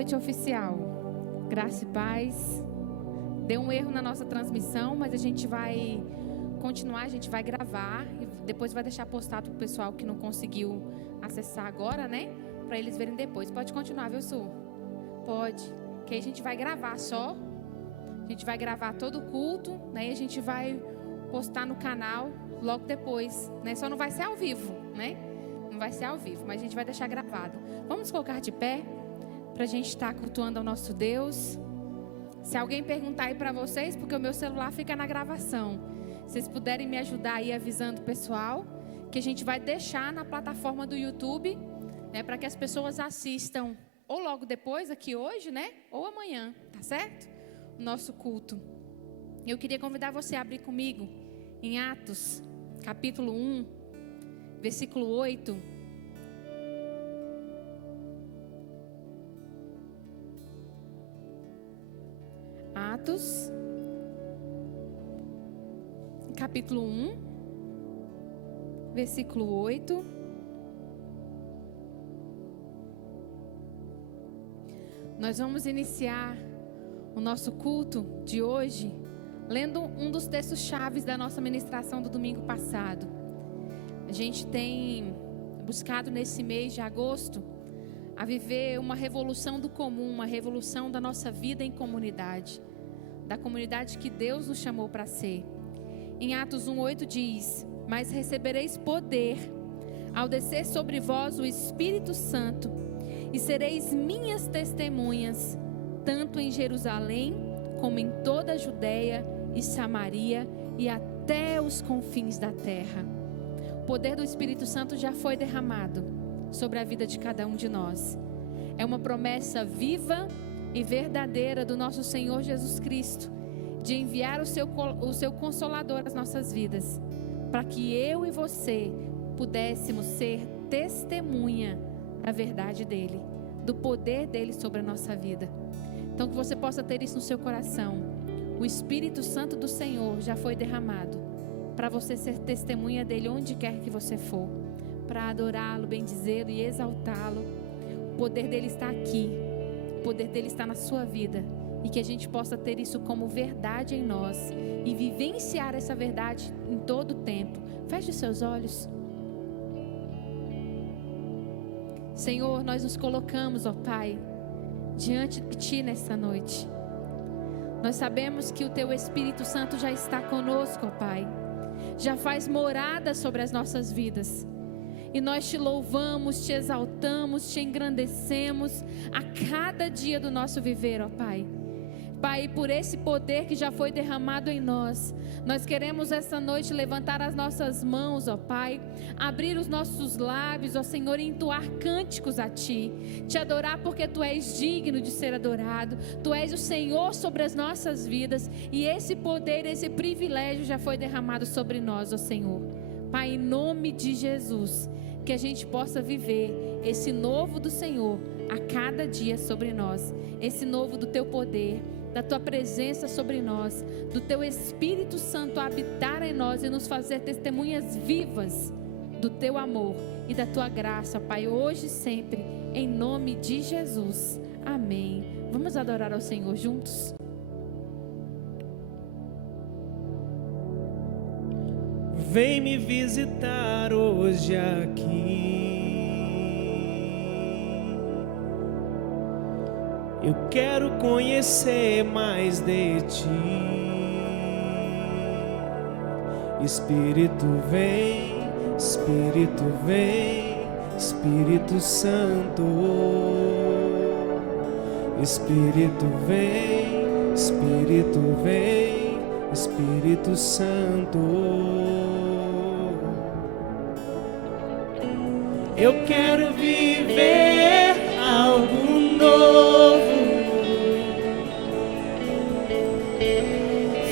noite oficial. Graça e paz. Deu um erro na nossa transmissão, mas a gente vai continuar, a gente vai gravar e depois vai deixar postado para o pessoal que não conseguiu acessar agora, né? Para eles verem depois. Pode continuar, viu, Su? Pode. Que aí a gente vai gravar só. A gente vai gravar todo o culto, né? E a gente vai postar no canal logo depois, né? Só não vai ser ao vivo, né? Não vai ser ao vivo, mas a gente vai deixar gravado. Vamos colocar de pé para a gente estar cultuando ao nosso Deus. Se alguém perguntar aí para vocês, porque o meu celular fica na gravação, vocês puderem me ajudar aí avisando o pessoal, que a gente vai deixar na plataforma do YouTube, né, para que as pessoas assistam ou logo depois, aqui hoje, né, ou amanhã, tá certo? O nosso culto. Eu queria convidar você a abrir comigo em Atos, capítulo 1, versículo 8. Atos, capítulo 1, versículo 8. Nós vamos iniciar o nosso culto de hoje lendo um dos textos chaves da nossa ministração do domingo passado. A gente tem buscado nesse mês de agosto a viver uma revolução do comum, uma revolução da nossa vida em comunidade, da comunidade que Deus nos chamou para ser. Em Atos 1:8 diz: mas recebereis poder ao descer sobre vós o Espírito Santo, e sereis minhas testemunhas, tanto em Jerusalém, como em toda a Judeia e Samaria, e até os confins da terra. O poder do Espírito Santo já foi derramado sobre a vida de cada um de nós. É uma promessa viva e verdadeira do nosso Senhor Jesus Cristo, de enviar o seu Consolador às nossas vidas, para que eu e você pudéssemos ser testemunha da verdade dEle, do poder dEle sobre a nossa vida. Então que você possa ter isso no seu coração. O Espírito Santo do Senhor já foi derramado para você ser testemunha dEle onde quer que você for, para adorá-lo, bendizê-lo e exaltá-lo. O poder dEle está aqui, o poder dEle está na sua vida, e que a gente possa ter isso como verdade em nós e vivenciar essa verdade em todo o tempo. Feche os seus olhos. Senhor, nós nos colocamos, ó Pai, diante de Ti nessa noite. Nós sabemos que o Teu Espírito Santo já está conosco, ó Pai, já faz morada sobre as nossas vidas. E nós Te louvamos, Te exaltamos, Te engrandecemos a cada dia do nosso viver, ó Pai. Pai, por esse poder que já foi derramado em nós, nós queremos essa noite levantar as nossas mãos, ó Pai, abrir os nossos lábios, ó Senhor, e entoar cânticos a Ti, Te adorar porque Tu és digno de ser adorado, Tu és o Senhor sobre as nossas vidas, e esse poder, esse privilégio já foi derramado sobre nós, ó Senhor. Pai, em nome de Jesus, que a gente possa viver esse novo do Senhor a cada dia sobre nós, esse novo do Teu poder, da Tua presença sobre nós, do Teu Espírito Santo habitar em nós e nos fazer testemunhas vivas do Teu amor e da Tua graça, Pai, hoje e sempre, em nome de Jesus. Amém. Vamos adorar ao Senhor juntos? Vem me visitar hoje aqui. Eu quero conhecer mais de Ti. Espírito vem, Espírito vem, Espírito Santo. Espírito vem, Espírito vem, Espírito Santo. Eu quero viver algo novo.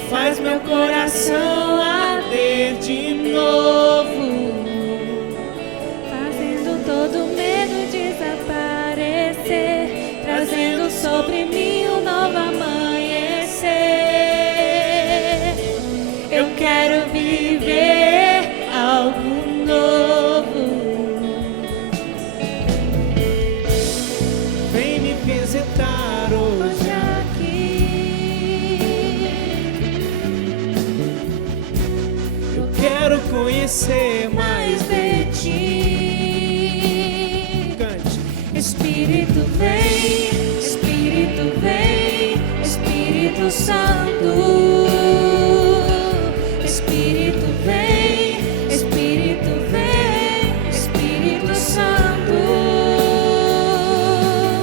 Faz meu coração arder de novo, fazendo todo medo desaparecer, trazendo sobre mim um novo amanhecer. Eu quero viver algo novo. vem me visitar. quero conhecer mais de ti. Cante. Espírito vem, Espírito Santo. Espírito vem, Espírito Santo.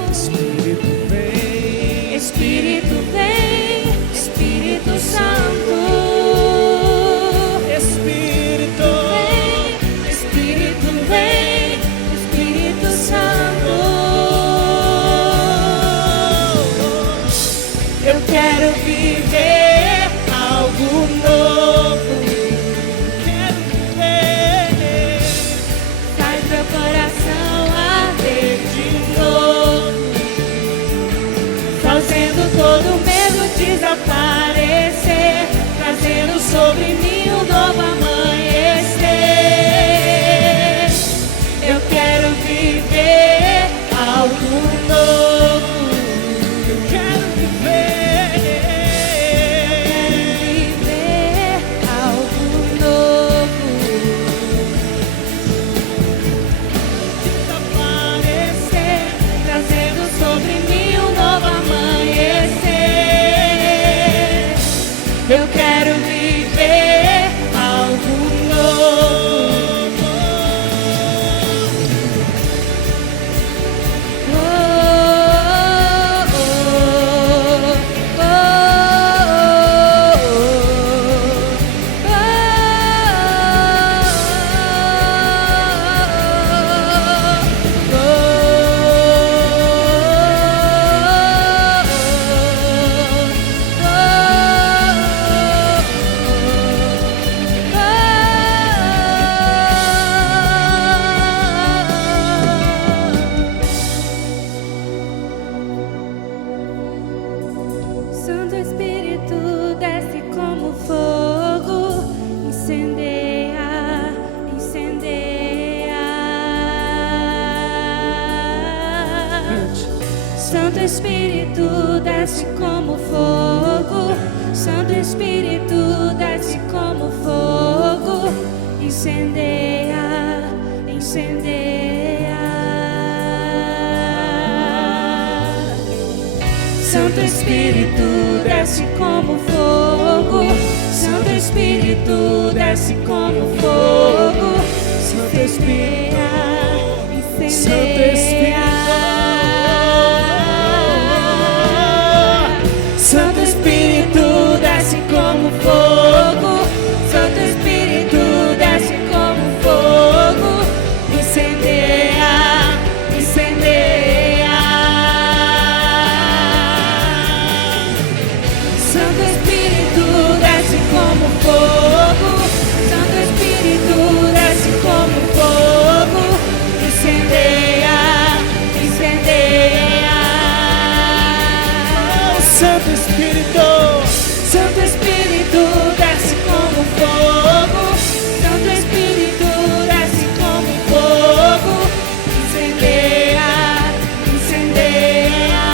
Espírito vem, Espírito vem, Espírito Santo. Espírito Espírito vem, Espírito Santo. Eu quero viver algo novo. Quero viver. Faz meu coração arder de novo, fazendo todo medo desaparecer, trazendo sobre mim um novo amanhecer. Eu quero viver algo novo. Eu quero viver. Viver algo novo, desaparecer, trazendo sobre mim um novo amanhecer. Eu quero viver algo novo. Oh, oh, oh, Santo Espírito desce como fogo, incendeia, incendeia. Santo Espírito desce como fogo, Santo Espírito desce como fogo, incendeia, incendeia. Santo Espírito desce como fogo, Santo Espírito desce como fogo, Santo Espírito, Santo Espírito. Santo Espírito desce como fogo, Santo Espírito desce como fogo, incendeia, incendeia. Santo Espírito desce como fogo, Santo Espírito desce como fogo, incendeia, incendeia. Santo Espírito. Santo Espírito desce como fogo, Santo Espírito desce como fogo, incendeia, incendeia.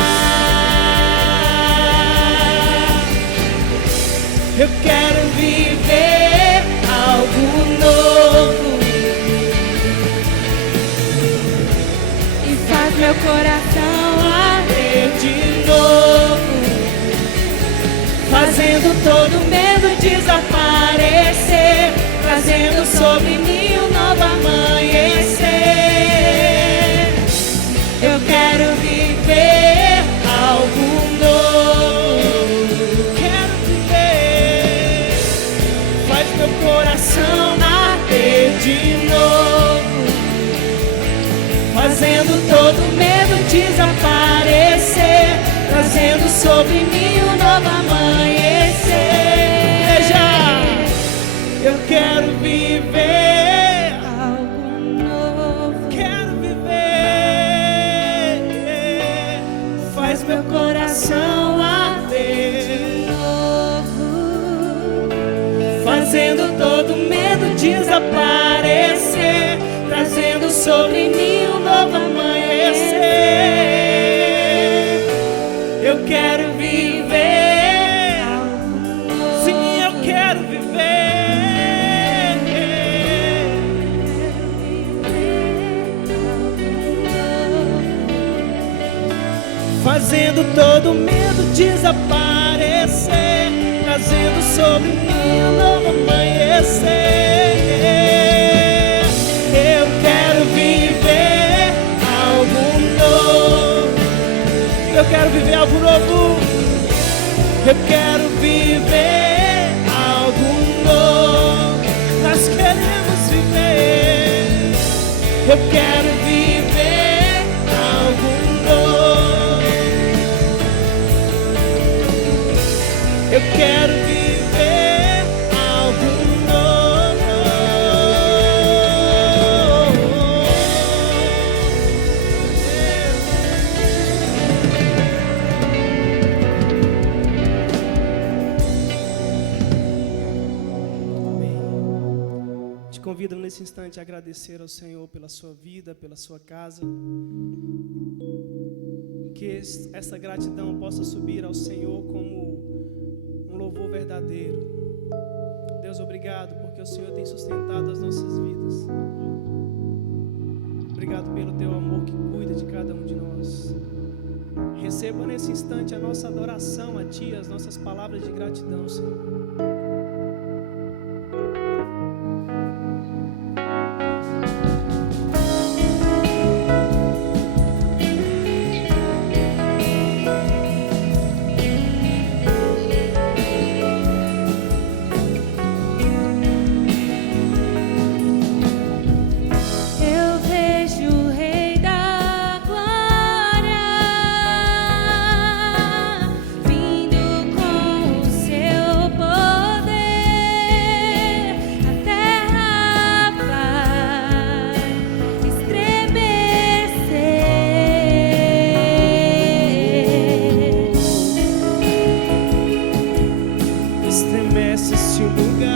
Eu quero viver algo novo. E faz meu coração arder De novo. fazendo todo medo desaparecer, trazendo sobre mim um novo amanhecer. Eu quero viver algo novo, Quero viver. Faz meu coração arder de novo, fazendo todo medo desaparecer, trazendo sobre mim um novo amanhecer. Veja, eu quero viver. Algo novo, Quero viver. Faz meu coração arder. de novo, Fazendo todo medo desaparecer, trazendo sobre mim um novo amanhecer. Eu quero viver. algo novo. Sim, eu quero viver. fazendo todo medo desaparecer, trazendo sobre mim um novo amanhecer. Eu quero viver algo novo. Eu quero viver algo novo. Eu quero viver algo novo. Nós queremos viver. Eu quero viver algo novo. Eu quero viver algo novo. Amém. Te convido nesse instante a agradecer ao Senhor pela sua vida, pela sua casa. Que essa gratidão possa subir ao Senhor como um louvor verdadeiro. Deus, obrigado porque o Senhor tem sustentado as nossas vidas. Obrigado pelo teu amor que cuida de cada um de nós. Receba nesse instante a nossa adoração a ti, as nossas palavras de gratidão, Senhor. Eu vejo o Rei da Glória vindo com o seu poder. A terra vai estremecer. Estremece-se o lugar.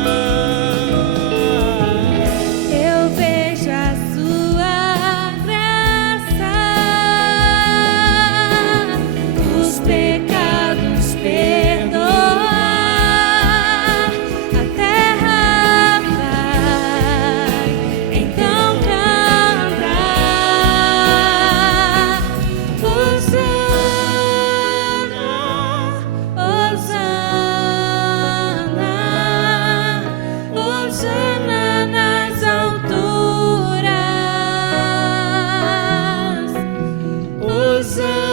Eu vejo a sua graça, os pecados perdoar. A terra vai então cantar. Hosana, Hosana, Hosana nas alturas.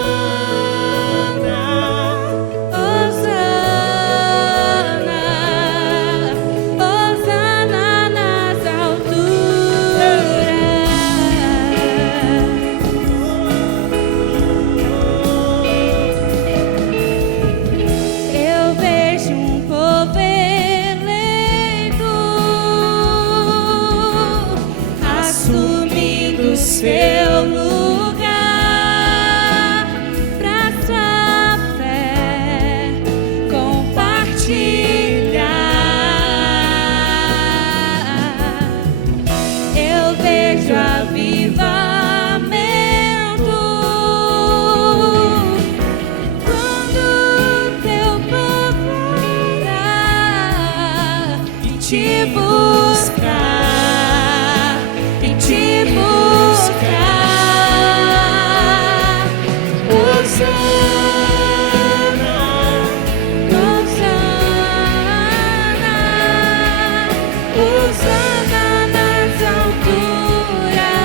Hosana, Hosana, Hosana nas alturas. Eu vejo um povo eleito assumindo seu lugar pra sua fé compartilhar. Eu vejo avivamento quando teu povo orar e te buscar, e te buscar. Hosana, Hosana, Hosana nas alturas.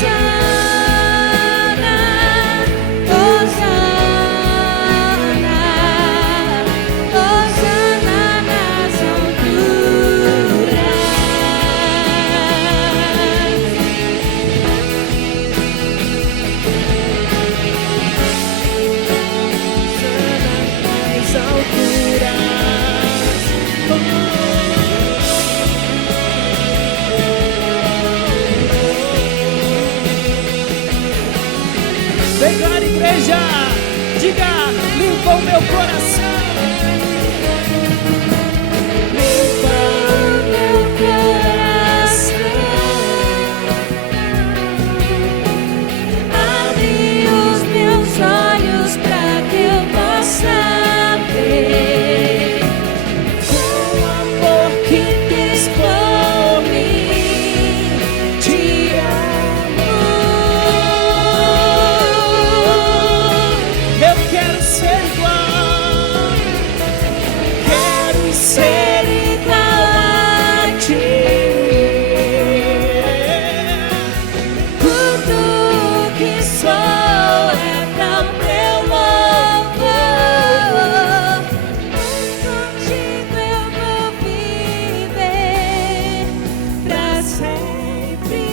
Hosana, Hosana, Hosana nas alturas. Nas alturas. Declara, igreja, diga, limpa o meu coração. Limpa o meu coração. Abre os meus olhos pra que eu possa ver O amor que tens por mim. te amo. ser igual a ti. Tudo que sou é pra o teu louvor. Contigo eu vou viver pra sempre.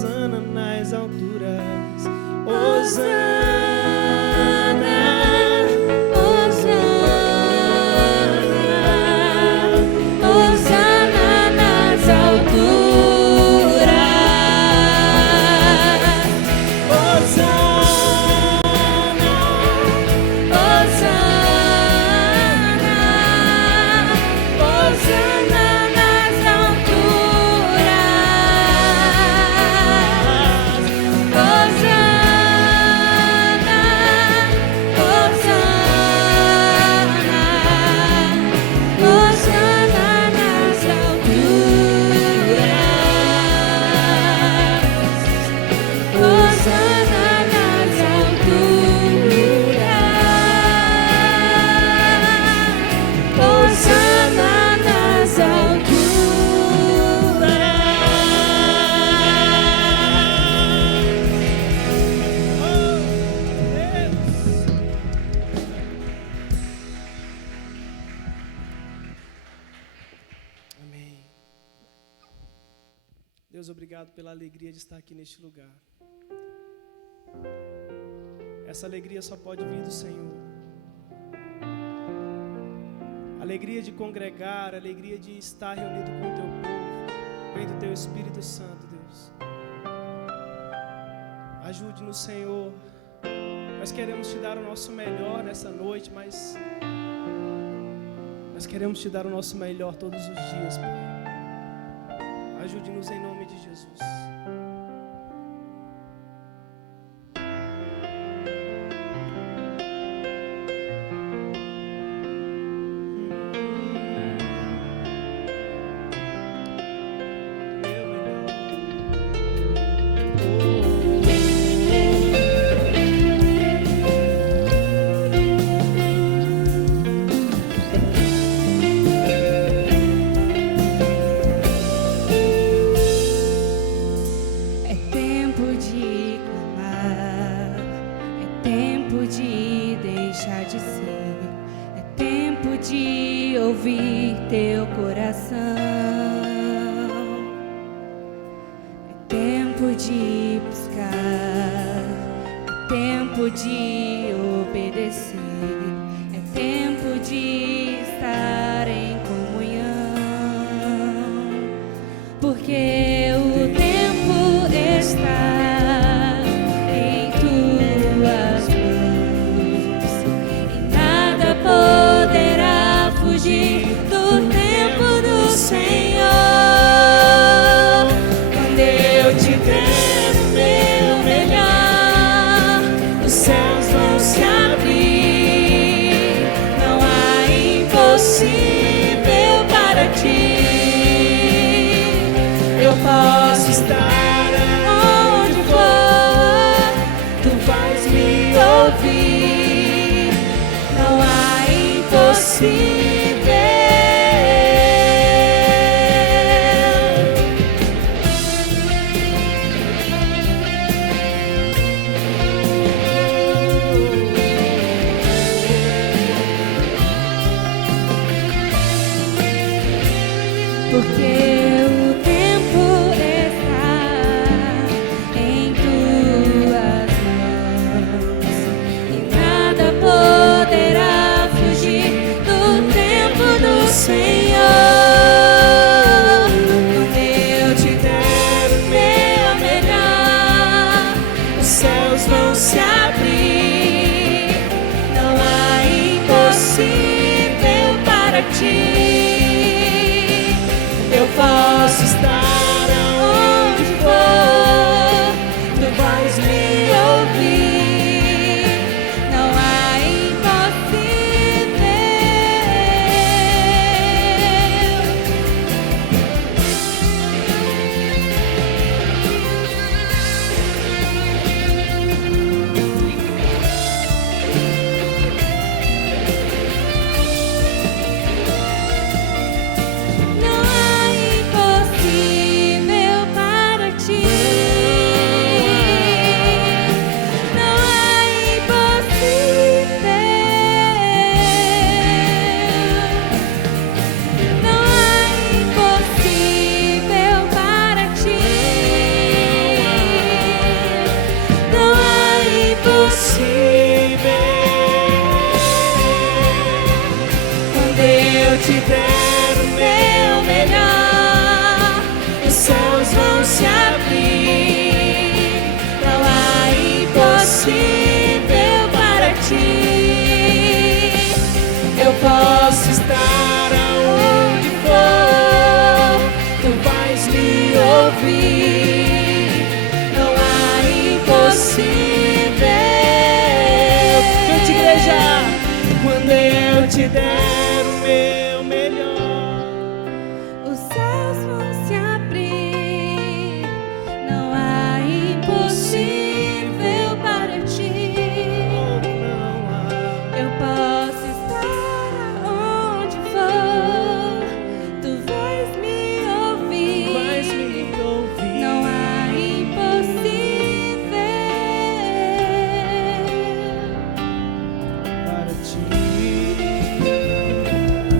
Hosana nas alturas. Hosana, Hosana, Hosana nas alturas. Hosana, Hosana, Hosana nas alturas. Amém. Deus, obrigado pela alegria de estar aqui neste lugar. Essa alegria só pode vir do Senhor. Alegria de congregar, alegria de estar reunido com o teu povo. Vem do teu Espírito Santo, Deus. Ajude-nos, Senhor. Nós queremos te dar o nosso melhor nessa noite, mas nós queremos te dar o nosso melhor todos os dias, Pai. Ajude-nos em nome de Jesus. É tempo de clamar, é tempo de deixar de ser, é tempo de ouvir teu coração, é tempo de buscar, é tempo de obedecer, é tempo de estar em comunhão, porque o tempo está em tuas mãos e nada poderá fugir do tempo do Senhor. Quando eu te der o meu melhor, os céus vão se abrir, não há impossível para ti. Eu posso estar aonde for, tu vais me ouvir, não há impossível. Porque o tempo está em tuas mãos e nada poderá fugir do tempo do Senhor. Quando eu te der o meu melhor, os céus vão se abrir, não há impossível para ti. Eu posso estar aonde for, tu vais me ouvir, não há impossível. te der o meu melhor, os céus vão se abrir. Não há impossível para ti. Eu posso estar aonde for, tu vais me ouvir. Não há impossível. Cante, igreja. Quando eu te der o meu melhor, os céus vão se abrir. Não há impossível para ti. Não há. Eu posso estar aonde for, tu vais me ouvir. Vais me ouvir. Não há impossível Para ti.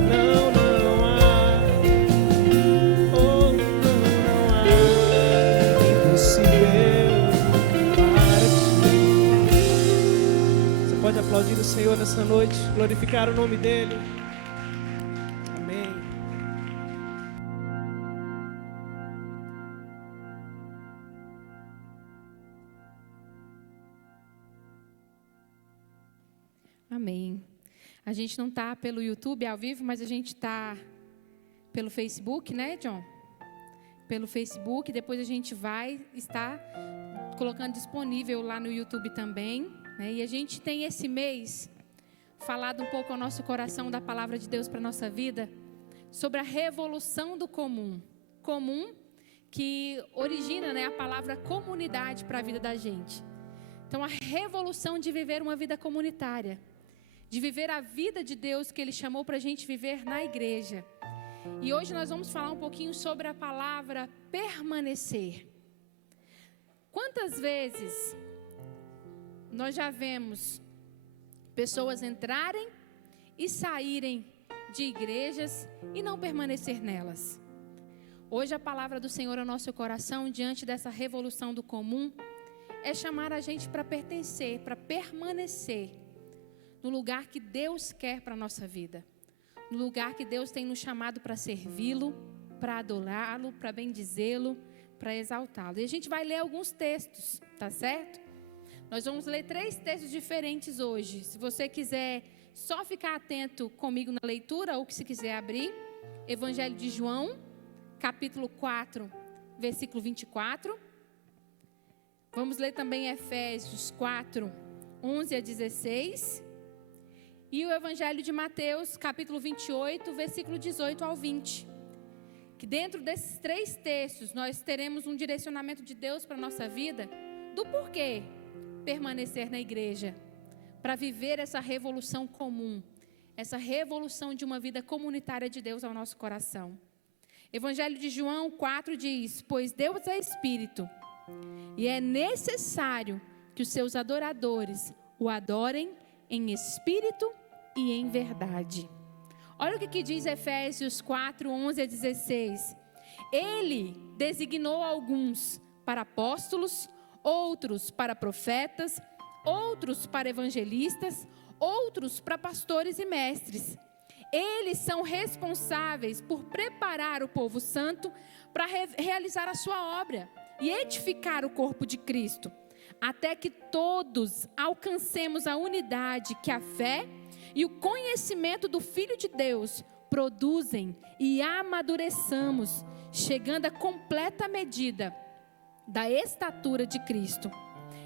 Não há. Oh, não há impossível para ti. Você pode aplaudir o Senhor nessa noite, glorificar o nome dEle. Amém. Amém. A gente não está pelo YouTube ao vivo, mas a gente está pelo Facebook, né, John? Pelo Facebook. Depois a gente vai estar colocando disponível lá no YouTube também, né? E a gente tem esse mês falado um pouco ao nosso coração da palavra de Deus para a nossa vida, sobre a revolução do comum. Comum que origina, né, a palavra comunidade para a vida da gente. Então, a revolução de viver uma vida comunitária, de viver a vida de Deus que Ele chamou para a gente viver na igreja. E hoje nós vamos falar um pouquinho sobre a palavra permanecer. Quantas vezes nós já vemos pessoas entrarem e saírem de igrejas e não permanecer nelas? Hoje a palavra do Senhor ao nosso coração, diante dessa revolução do comum, é chamar a gente para pertencer, para permanecer no lugar que Deus quer para a nossa vida. No lugar que Deus tem nos chamado para servi-lo, para adorá-lo, para bendizê-lo, para exaltá-lo. E a gente vai ler alguns textos, tá certo? Nós vamos ler 3 textos diferentes hoje. Se você quiser só ficar atento comigo na leitura, ou se quiser abrir, Evangelho de João, capítulo 4, versículo 24. Vamos ler também Efésios 4, 11 a 16. E o Evangelho de Mateus, capítulo 28, versículo 18 ao 20. Que dentro desses 3 textos, nós teremos um direcionamento de Deus para a nossa vida, do porquê permanecer na igreja, para viver essa revolução comum, essa revolução de uma vida comunitária de Deus ao nosso coração. Evangelho de João 4 diz: pois Deus é Espírito, e é necessário que os seus adoradores o adorem em espírito e em verdade. Olha o que diz Efésios 4, 11 a 16. Ele designou alguns para apóstolos, outros para profetas, outros para evangelistas, outros para pastores e mestres. Eles são responsáveis por preparar o povo santo para realizar a sua obra e edificar o corpo de Cristo, até que todos alcancemos a unidade que a fé e o conhecimento do Filho de Deus produzem e amadureçamos, chegando à completa medida da estatura de Cristo.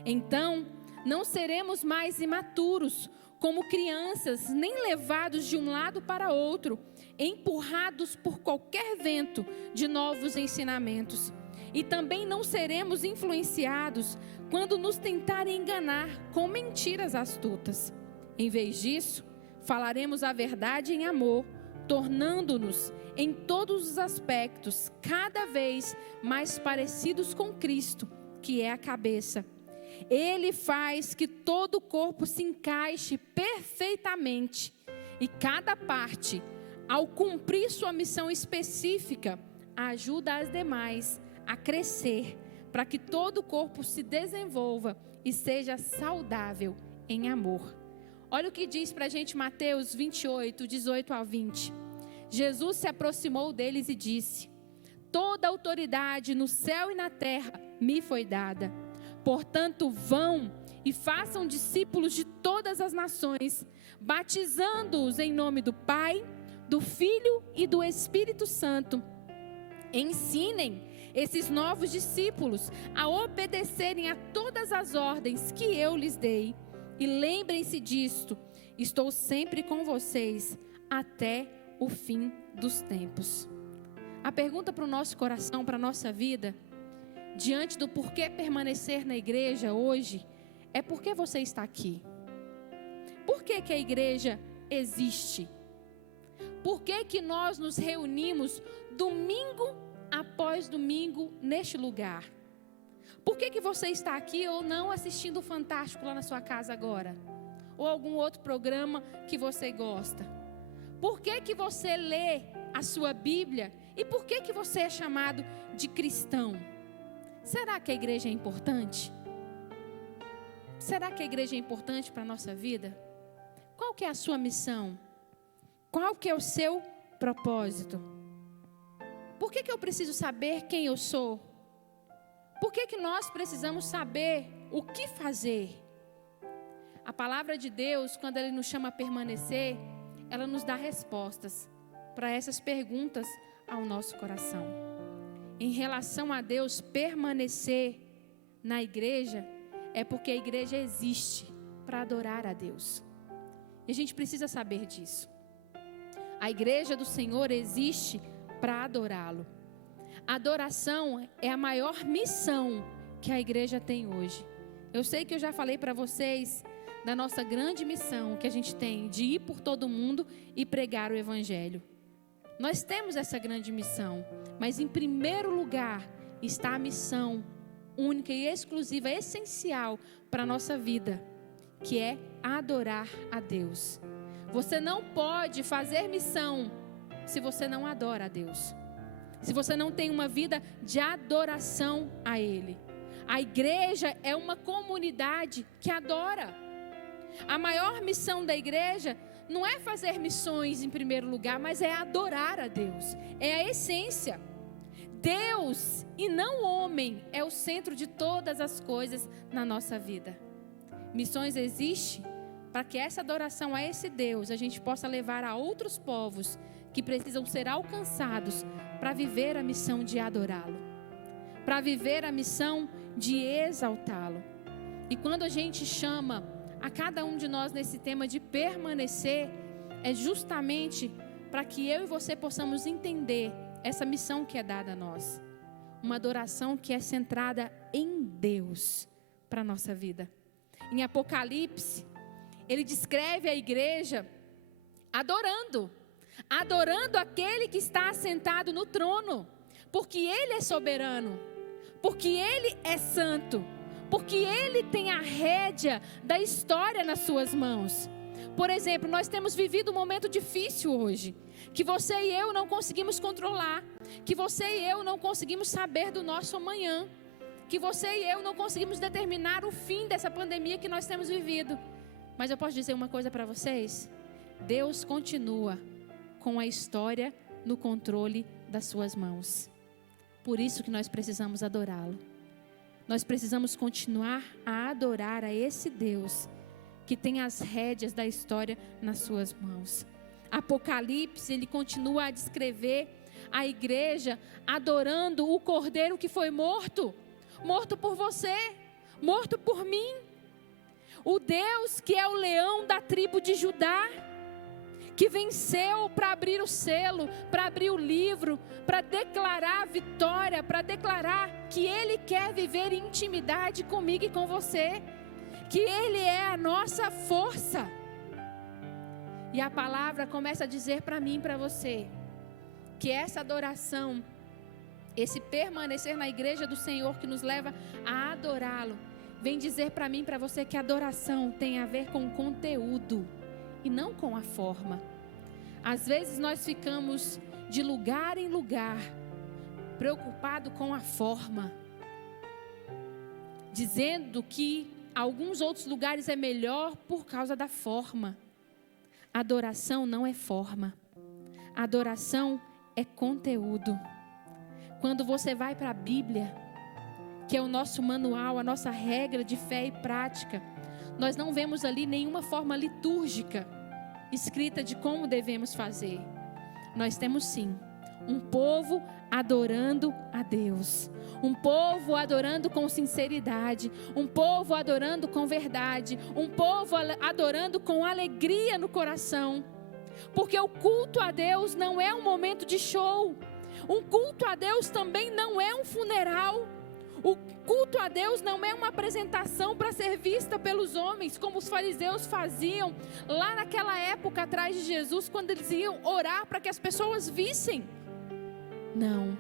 Então, não seremos mais imaturos, como crianças, nem levados de um lado para outro, empurrados por qualquer vento de novos ensinamentos. E também não seremos influenciados quando nos tentarem enganar com mentiras astutas. Em vez disso, falaremos a verdade em amor, tornando-nos em todos os aspectos cada vez mais parecidos com Cristo, que é a cabeça. Ele faz que todo o corpo se encaixe perfeitamente e cada parte, ao cumprir sua missão específica, ajuda as demais a crescer, para que todo o corpo se desenvolva e seja saudável em amor. Olha o que diz para a gente Mateus 28, 18 ao 20. Jesus se aproximou deles e disse: toda autoridade no céu e na terra me foi dada. Portanto, vão e façam discípulos de todas as nações, batizando-os em nome do Pai, do Filho e do Espírito Santo. Ensinem esses novos discípulos a obedecerem a todas as ordens que eu lhes dei. E lembrem-se disto: estou sempre com vocês até o fim dos tempos. A pergunta para o nosso coração, para a nossa vida, diante do porquê permanecer na igreja hoje, é por que você está aqui? Por que a igreja existe? Por que nós nos reunimos domingo após domingo neste lugar? Por que você está aqui ou não assistindo o Fantástico lá na sua casa agora? Ou algum outro programa que você gosta? Por que você lê a sua Bíblia? E por que você é chamado de cristão? Será que a igreja é importante? Será que a igreja é importante para a nossa vida? Qual que é a sua missão? Qual que é o seu propósito? Por que eu preciso saber quem eu sou? Por que nós precisamos saber o que fazer? A palavra de Deus, quando Ele nos chama a permanecer, ela nos dá respostas para essas perguntas ao nosso coração. Em relação a Deus, permanecer na igreja é porque a igreja existe para adorar a Deus. E a gente precisa saber disso. A igreja do Senhor existe para adorá-lo. A adoração é a maior missão que a igreja tem hoje. Eu sei que eu já falei para vocês da nossa grande missão que a gente tem de ir por todo mundo e pregar o evangelho. Nós temos essa grande missão, mas em primeiro lugar está a missão única e exclusiva, essencial para a nossa vida, que é adorar a Deus. Você não pode fazer missão se você não adora a Deus, se você não tem uma vida de adoração a Ele. A igreja é uma comunidade que adora. A maior missão da igreja não é fazer missões em primeiro lugar, mas é adorar a Deus. É a essência. Deus e não o homem é o centro de todas as coisas na nossa vida. Missões existem para que essa adoração a esse Deus a gente possa levar a outros povos que precisam ser alcançados para viver a missão de adorá-lo, para viver a missão de exaltá-lo. E quando a gente chama a cada um de nós nesse tema de permanecer, é justamente para que eu e você possamos entender essa missão que é dada a nós. Uma adoração que é centrada em Deus para a nossa vida. Em Apocalipse, ele descreve a igreja adorando aquele que está assentado no trono, porque ele é soberano, porque ele é santo, porque ele tem a rédea da história nas suas mãos. Por exemplo, nós temos vivido um momento difícil hoje, que você e eu não conseguimos controlar, que você e eu não conseguimos saber do nosso amanhã, que você e eu não conseguimos determinar o fim dessa pandemia que nós temos vivido. Mas eu posso dizer uma coisa para vocês: Deus continua com a história no controle das suas mãos. Por isso que nós precisamos adorá-lo. Nós precisamos continuar a adorar a esse Deus que tem as rédeas da história nas suas mãos. Apocalipse, ele continua a descrever a igreja adorando o Cordeiro que foi morto por você, morto por mim. O Deus que é o leão da tribo de Judá, que venceu para abrir o selo, para abrir o livro, para declarar a vitória, para declarar que Ele quer viver em intimidade comigo e com você, que Ele é a nossa força. E a palavra começa a dizer para mim e para você, que essa adoração, esse permanecer na igreja do Senhor que nos leva a adorá-lo, vem dizer para mim e para você que a adoração tem a ver com o conteúdo e não com a forma. Às vezes nós ficamos de lugar em lugar, preocupado com a forma, dizendo que alguns outros lugares é melhor por causa da forma. Adoração não é forma. Adoração é conteúdo. Quando você vai para a Bíblia, que é o nosso manual, a nossa regra de fé e prática, nós não vemos ali nenhuma forma litúrgica escrita de como devemos fazer. Nós temos sim um povo adorando a Deus, um povo adorando com sinceridade, um povo adorando com verdade, um povo adorando com alegria no coração, porque o culto a Deus não é um momento de show, um culto a Deus também não é um funeral. O culto a Deus não é uma apresentação para ser vista pelos homens, como os fariseus faziam lá naquela época atrás de Jesus, quando eles iam orar para que as pessoas vissem. Não,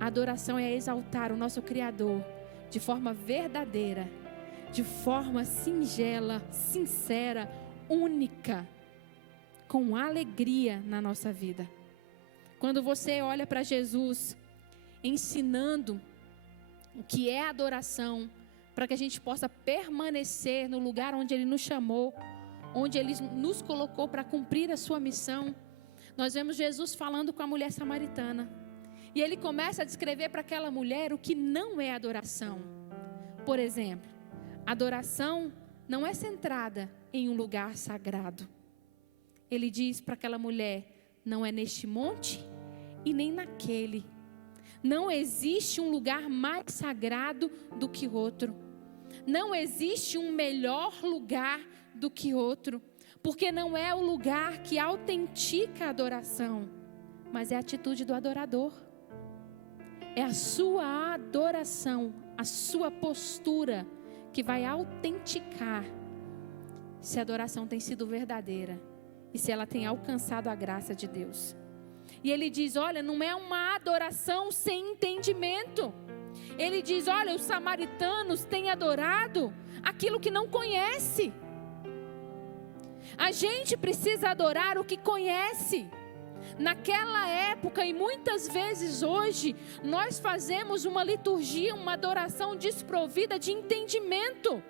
a adoração é exaltar o nosso Criador de forma verdadeira, de forma singela, sincera, única, com alegria na nossa vida. Quando você olha para Jesus ensinando o que é adoração, para que a gente possa permanecer no lugar onde Ele nos chamou, onde Ele nos colocou para cumprir a sua missão, nós vemos Jesus falando com a mulher samaritana. E Ele começa a descrever para aquela mulher o que não é adoração. Por exemplo, adoração não é centrada em um lugar sagrado. Ele diz para aquela mulher, não é neste monte e nem naquele. Não existe um lugar mais sagrado do que outro. Não existe um melhor lugar do que outro. Porque não é o lugar que autentica a adoração, mas é a atitude do adorador. É a sua adoração, a sua postura que vai autenticar se a adoração tem sido verdadeira e se ela tem alcançado a graça de Deus. E ele diz, olha, não é uma adoração sem entendimento. Ele diz, olha, os samaritanos têm adorado aquilo que não conhece. A gente precisa adorar o que conhece. Naquela época e muitas vezes hoje, nós fazemos uma liturgia, uma adoração desprovida de entendimento.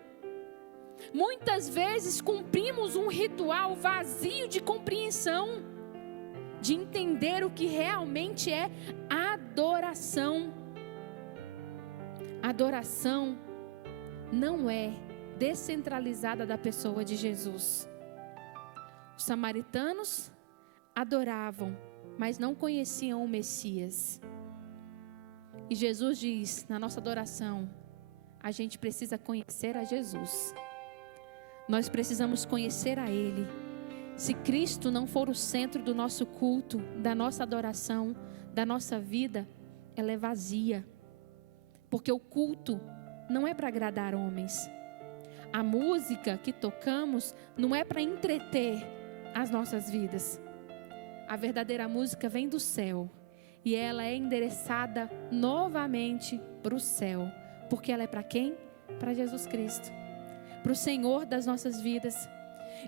Muitas vezes cumprimos um ritual vazio de compreensão, de entender o que realmente é adoração. Adoração não é descentralizada da pessoa de Jesus. Os samaritanos adoravam, mas não conheciam o Messias. E Jesus diz, na nossa adoração, a gente precisa conhecer a Jesus. Nós precisamos conhecer a Ele. Se Cristo não for o centro do nosso culto, da nossa adoração, da nossa vida, ela é vazia. Porque o culto não é para agradar homens. A música que tocamos não é para entreter as nossas vidas. A verdadeira música vem do céu e ela é endereçada novamente para o céu. Porque ela é para quem? Para Jesus Cristo, para o Senhor das nossas vidas.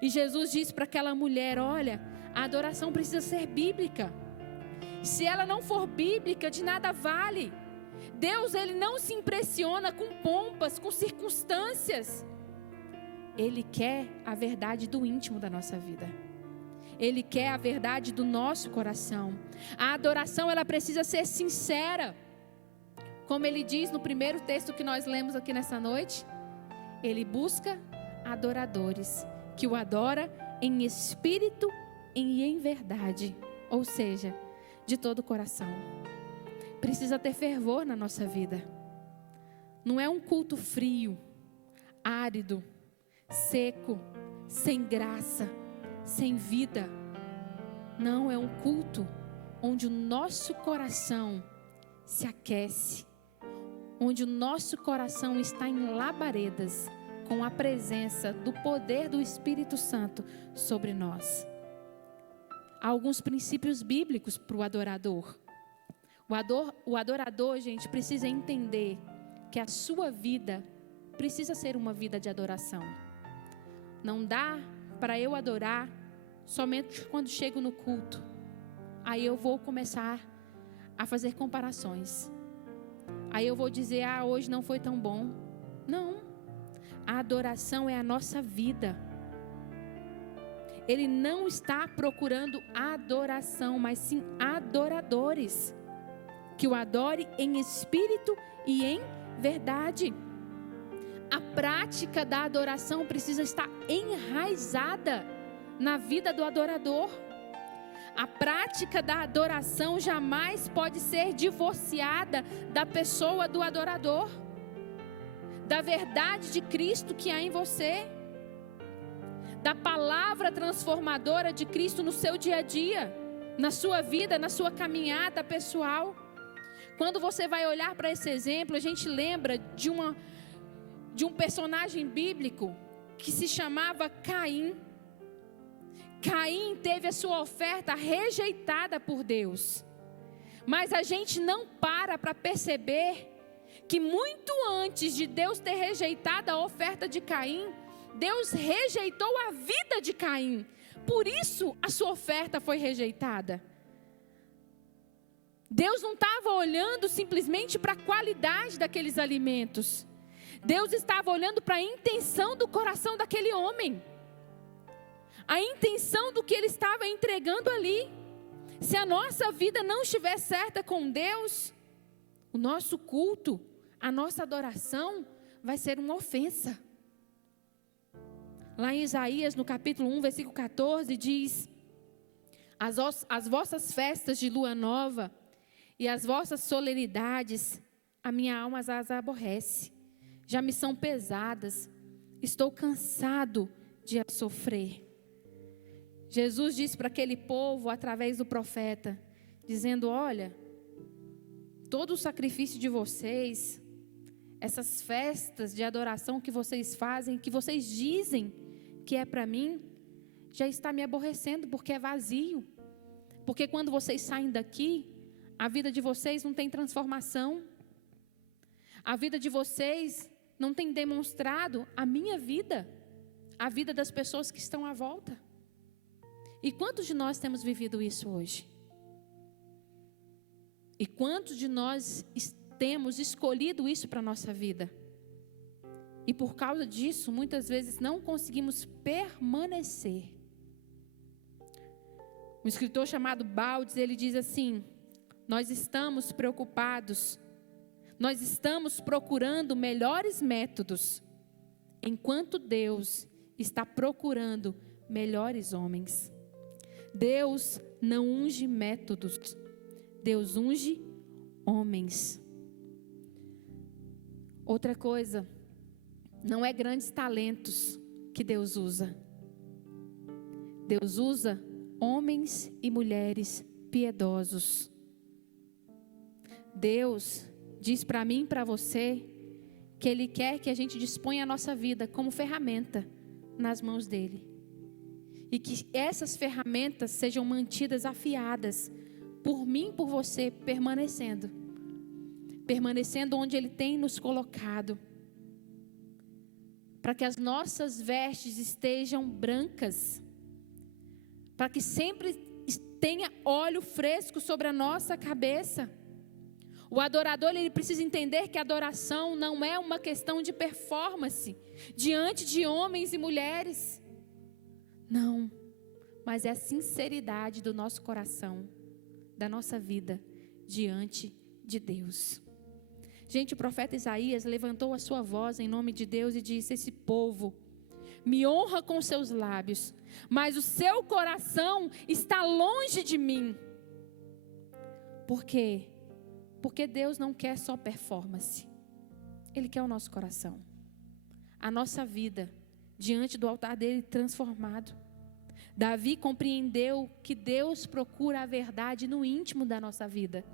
E Jesus disse para aquela mulher, olha, a adoração precisa ser bíblica. Se ela não for bíblica, de nada vale. Deus, Ele não se impressiona com pompas, com circunstâncias. Ele quer a verdade do íntimo da nossa vida. Ele quer a verdade do nosso coração. A adoração, ela precisa ser sincera. Como ele diz no primeiro texto que nós lemos aqui nessa noite, Ele busca adoradores que o adora em espírito e em verdade, ou seja, de todo o coração. Precisa ter fervor na nossa vida. Não é um culto frio, árido, seco, sem graça, sem vida. Não, é um culto onde o nosso coração se aquece, onde o nosso coração está em labaredas com a presença do poder do Espírito Santo sobre nós. Há alguns princípios bíblicos para o adorador. O adorador, gente, precisa entender que a sua vida precisa ser uma vida de adoração. Não dá para eu adorar somente quando chego no culto. Aí eu vou começar a fazer comparações. Aí eu vou dizer, hoje não foi tão bom. Não. A adoração é a nossa vida. Ele não está procurando adoração, mas sim adoradores, que o adore em espírito e em verdade. A prática da adoração precisa estar enraizada na vida do adorador. A prática da adoração jamais pode ser divorciada da pessoa do adorador, da verdade de Cristo que há em você, da palavra transformadora de Cristo no seu dia a dia, na sua vida, na sua caminhada pessoal. Quando você vai olhar para esse exemplo, a gente lembra de um personagem bíblico que se chamava Caim. Caim teve a sua oferta rejeitada por Deus. Mas a gente não para perceber que muito antes de Deus ter rejeitado a oferta de Caim, Deus rejeitou a vida de Caim. Por isso a sua oferta foi rejeitada. Deus não estava olhando simplesmente para a qualidade daqueles alimentos. Deus estava olhando para a intenção do coração daquele homem. A intenção do que ele estava entregando ali. Se a nossa vida não estiver certa com Deus, o nosso culto, a nossa adoração vai ser uma ofensa. Lá em Isaías, no capítulo 1, versículo 14, diz: as vossas festas de lua nova e as vossas solenidades, a minha alma as aborrece. Já me são pesadas, estou cansado de as sofrer. Jesus disse para aquele povo, através do profeta, dizendo: olha, todo o sacrifício de vocês, essas festas de adoração que vocês fazem, que vocês dizem que é para mim, já está me aborrecendo, porque é vazio. Porque quando vocês saem daqui, a vida de vocês não tem transformação. A vida de vocês não tem demonstrado a minha vida, a vida das pessoas que estão à volta. E quantos de nós temos vivido isso hoje? E quantos de nós temos escolhido isso para a nossa vida? E por causa disso, muitas vezes não conseguimos permanecer. Um escritor chamado Baldes, ele diz assim: nós estamos preocupados, nós estamos procurando melhores métodos, enquanto Deus está procurando melhores homens. Deus não unge métodos, Deus unge homens. Outra coisa, não é grandes talentos que Deus usa. Deus usa homens e mulheres piedosos. Deus diz para mim e para você que Ele quer que a gente disponha a nossa vida como ferramenta nas mãos dEle. E que essas ferramentas sejam mantidas afiadas por mim e por você, permanecendo onde Ele tem nos colocado. Para que as nossas vestes estejam brancas. Para que sempre tenha óleo fresco sobre a nossa cabeça. O adorador, ele precisa entender que a adoração não é uma questão de performance diante de homens e mulheres. Não, mas é a sinceridade do nosso coração, da nossa vida diante de Deus. Gente, o profeta Isaías levantou a sua voz em nome de Deus e disse: esse povo me honra com seus lábios, mas o seu coração está longe de mim. Por quê? Porque Deus não quer só performance. Ele quer o nosso coração. A nossa vida diante do altar dele transformado. Davi compreendeu que Deus procura a verdade no íntimo da nossa vida.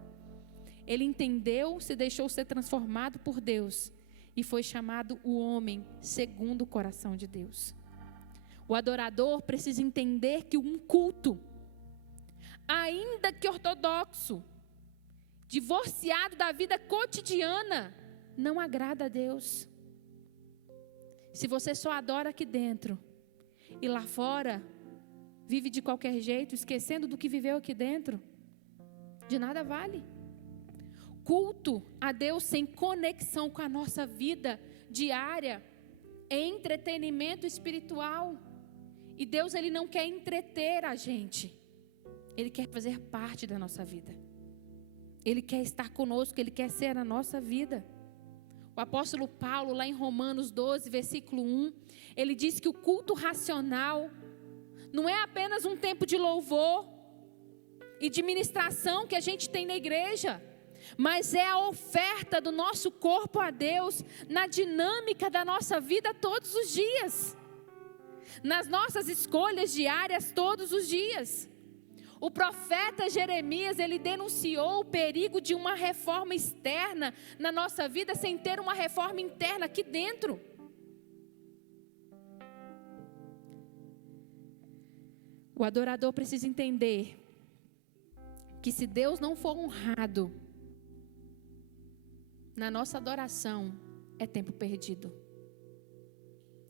Ele entendeu, se deixou ser transformado por Deus e foi chamado o homem segundo o coração de Deus. O adorador precisa entender que um culto, ainda que ortodoxo, divorciado da vida cotidiana, não agrada a Deus. Se você só adora aqui dentro e lá fora vive de qualquer jeito, esquecendo do que viveu aqui dentro, de nada vale. Culto a Deus sem conexão com a nossa vida diária é entretenimento espiritual E Deus, Ele não quer entreter a gente. Ele quer fazer parte da nossa vida. Ele quer estar conosco, Ele quer ser a nossa vida. O apóstolo Paulo, lá em Romanos 12, versículo 1, ele diz que o culto racional não é apenas um tempo de louvor e de ministração que a gente tem na igreja, mas é a oferta do nosso corpo a Deus na dinâmica da nossa vida todos os dias, nas nossas escolhas diárias todos os dias. O profeta Jeremias, ele denunciou o perigo de uma reforma externa na nossa vida sem ter uma reforma interna aqui dentro. O adorador precisa entender que se Deus não for honrado na nossa adoração, é tempo perdido.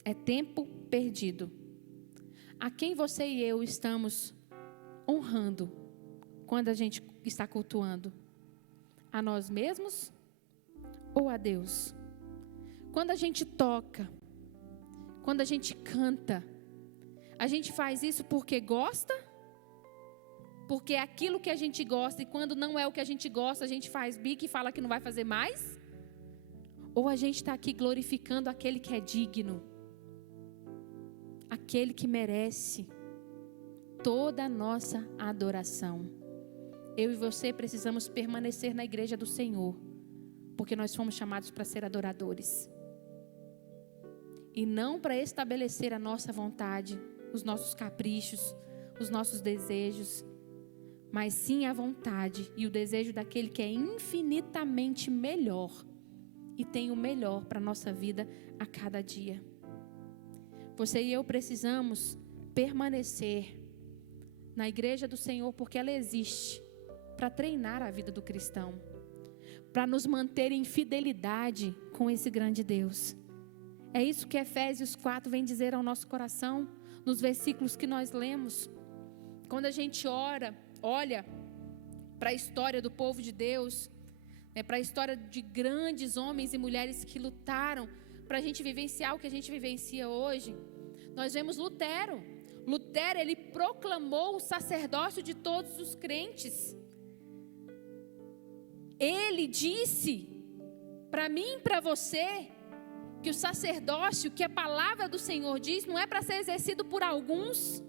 É tempo perdido. A quem você e eu estamos honrando quando a gente está cultuando? A nós mesmos ou a Deus? Quando a gente toca, quando a gente canta, a gente faz isso porque gosta? Porque é aquilo que a gente gosta, e quando não é o que a gente gosta, a gente faz bico e fala que não vai fazer mais? Ou a gente está aqui glorificando aquele que é digno, aquele que merece toda a nossa adoração? Eu e você precisamos permanecer na igreja do Senhor, porque nós fomos chamados para ser adoradores, e não para estabelecer a nossa vontade, os nossos caprichos, os nossos desejos, mas sim a vontade e o desejo daquele que é infinitamente melhor e tem o melhor para a nossa vida a cada dia. Você e eu precisamos permanecer na igreja do Senhor, porque ela existe para treinar a vida do cristão, para nos manter em fidelidade com esse grande Deus. É isso que Efésios 4 vem dizer ao nosso coração, nos versículos que nós lemos. Quando a gente olha para a história do povo de Deus, para a história de grandes homens e mulheres que lutaram para a gente vivenciar o que a gente vivencia hoje, nós vemos Lutero. Lutero, ele proclamou o sacerdócio de todos os crentes. Ele disse para mim e para você que o sacerdócio, que a palavra do Senhor diz, não é para ser exercido por alguns,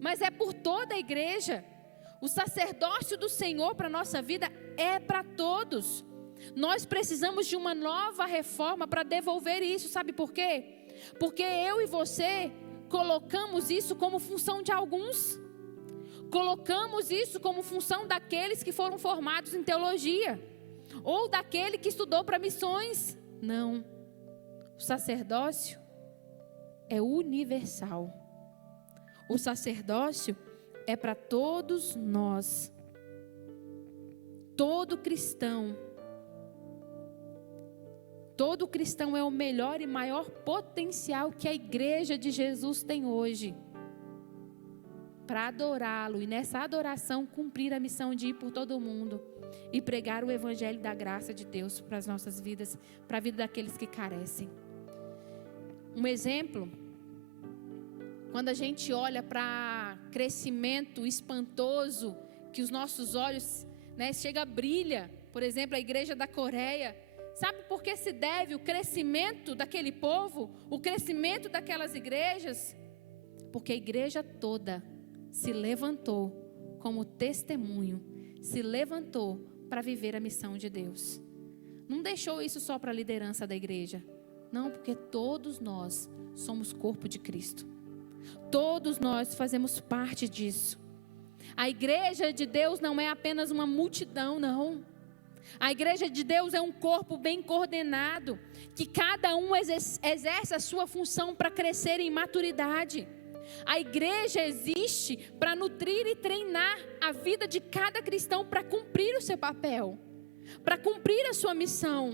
mas é por toda a igreja. O sacerdócio do Senhor para a nossa vida é para todos. Nós precisamos de uma nova reforma para devolver isso. Sabe por quê? Porque eu e você colocamos isso como função de alguns. Colocamos isso como função daqueles que foram formados em teologia, ou daquele que estudou para missões. Não. O sacerdócio é universal. O sacerdócio é para todos nós. Todo cristão é o melhor e maior potencial que a igreja de Jesus tem hoje, para adorá-lo e nessa adoração cumprir a missão de ir por todo o mundo e pregar o evangelho da graça de Deus para as nossas vidas, para a vida daqueles que carecem. Um exemplo, quando a gente olha para crescimento espantoso que os nossos olhos, brilha, por exemplo, a igreja da Coreia. Sabe por que se deve o crescimento daquele povo, o crescimento daquelas igrejas? Porque a igreja toda se levantou como testemunho, se levantou para viver a missão de Deus. Não deixou isso só para a liderança da igreja. Não, porque todos nós somos corpo de Cristo. Todos nós fazemos parte disso. A igreja de Deus não é apenas uma multidão, não. A igreja de Deus é um corpo bem coordenado, que cada um exerce a sua função para crescer em maturidade. A igreja existe para nutrir e treinar a vida de cada cristão para cumprir o seu papel, para cumprir a sua missão.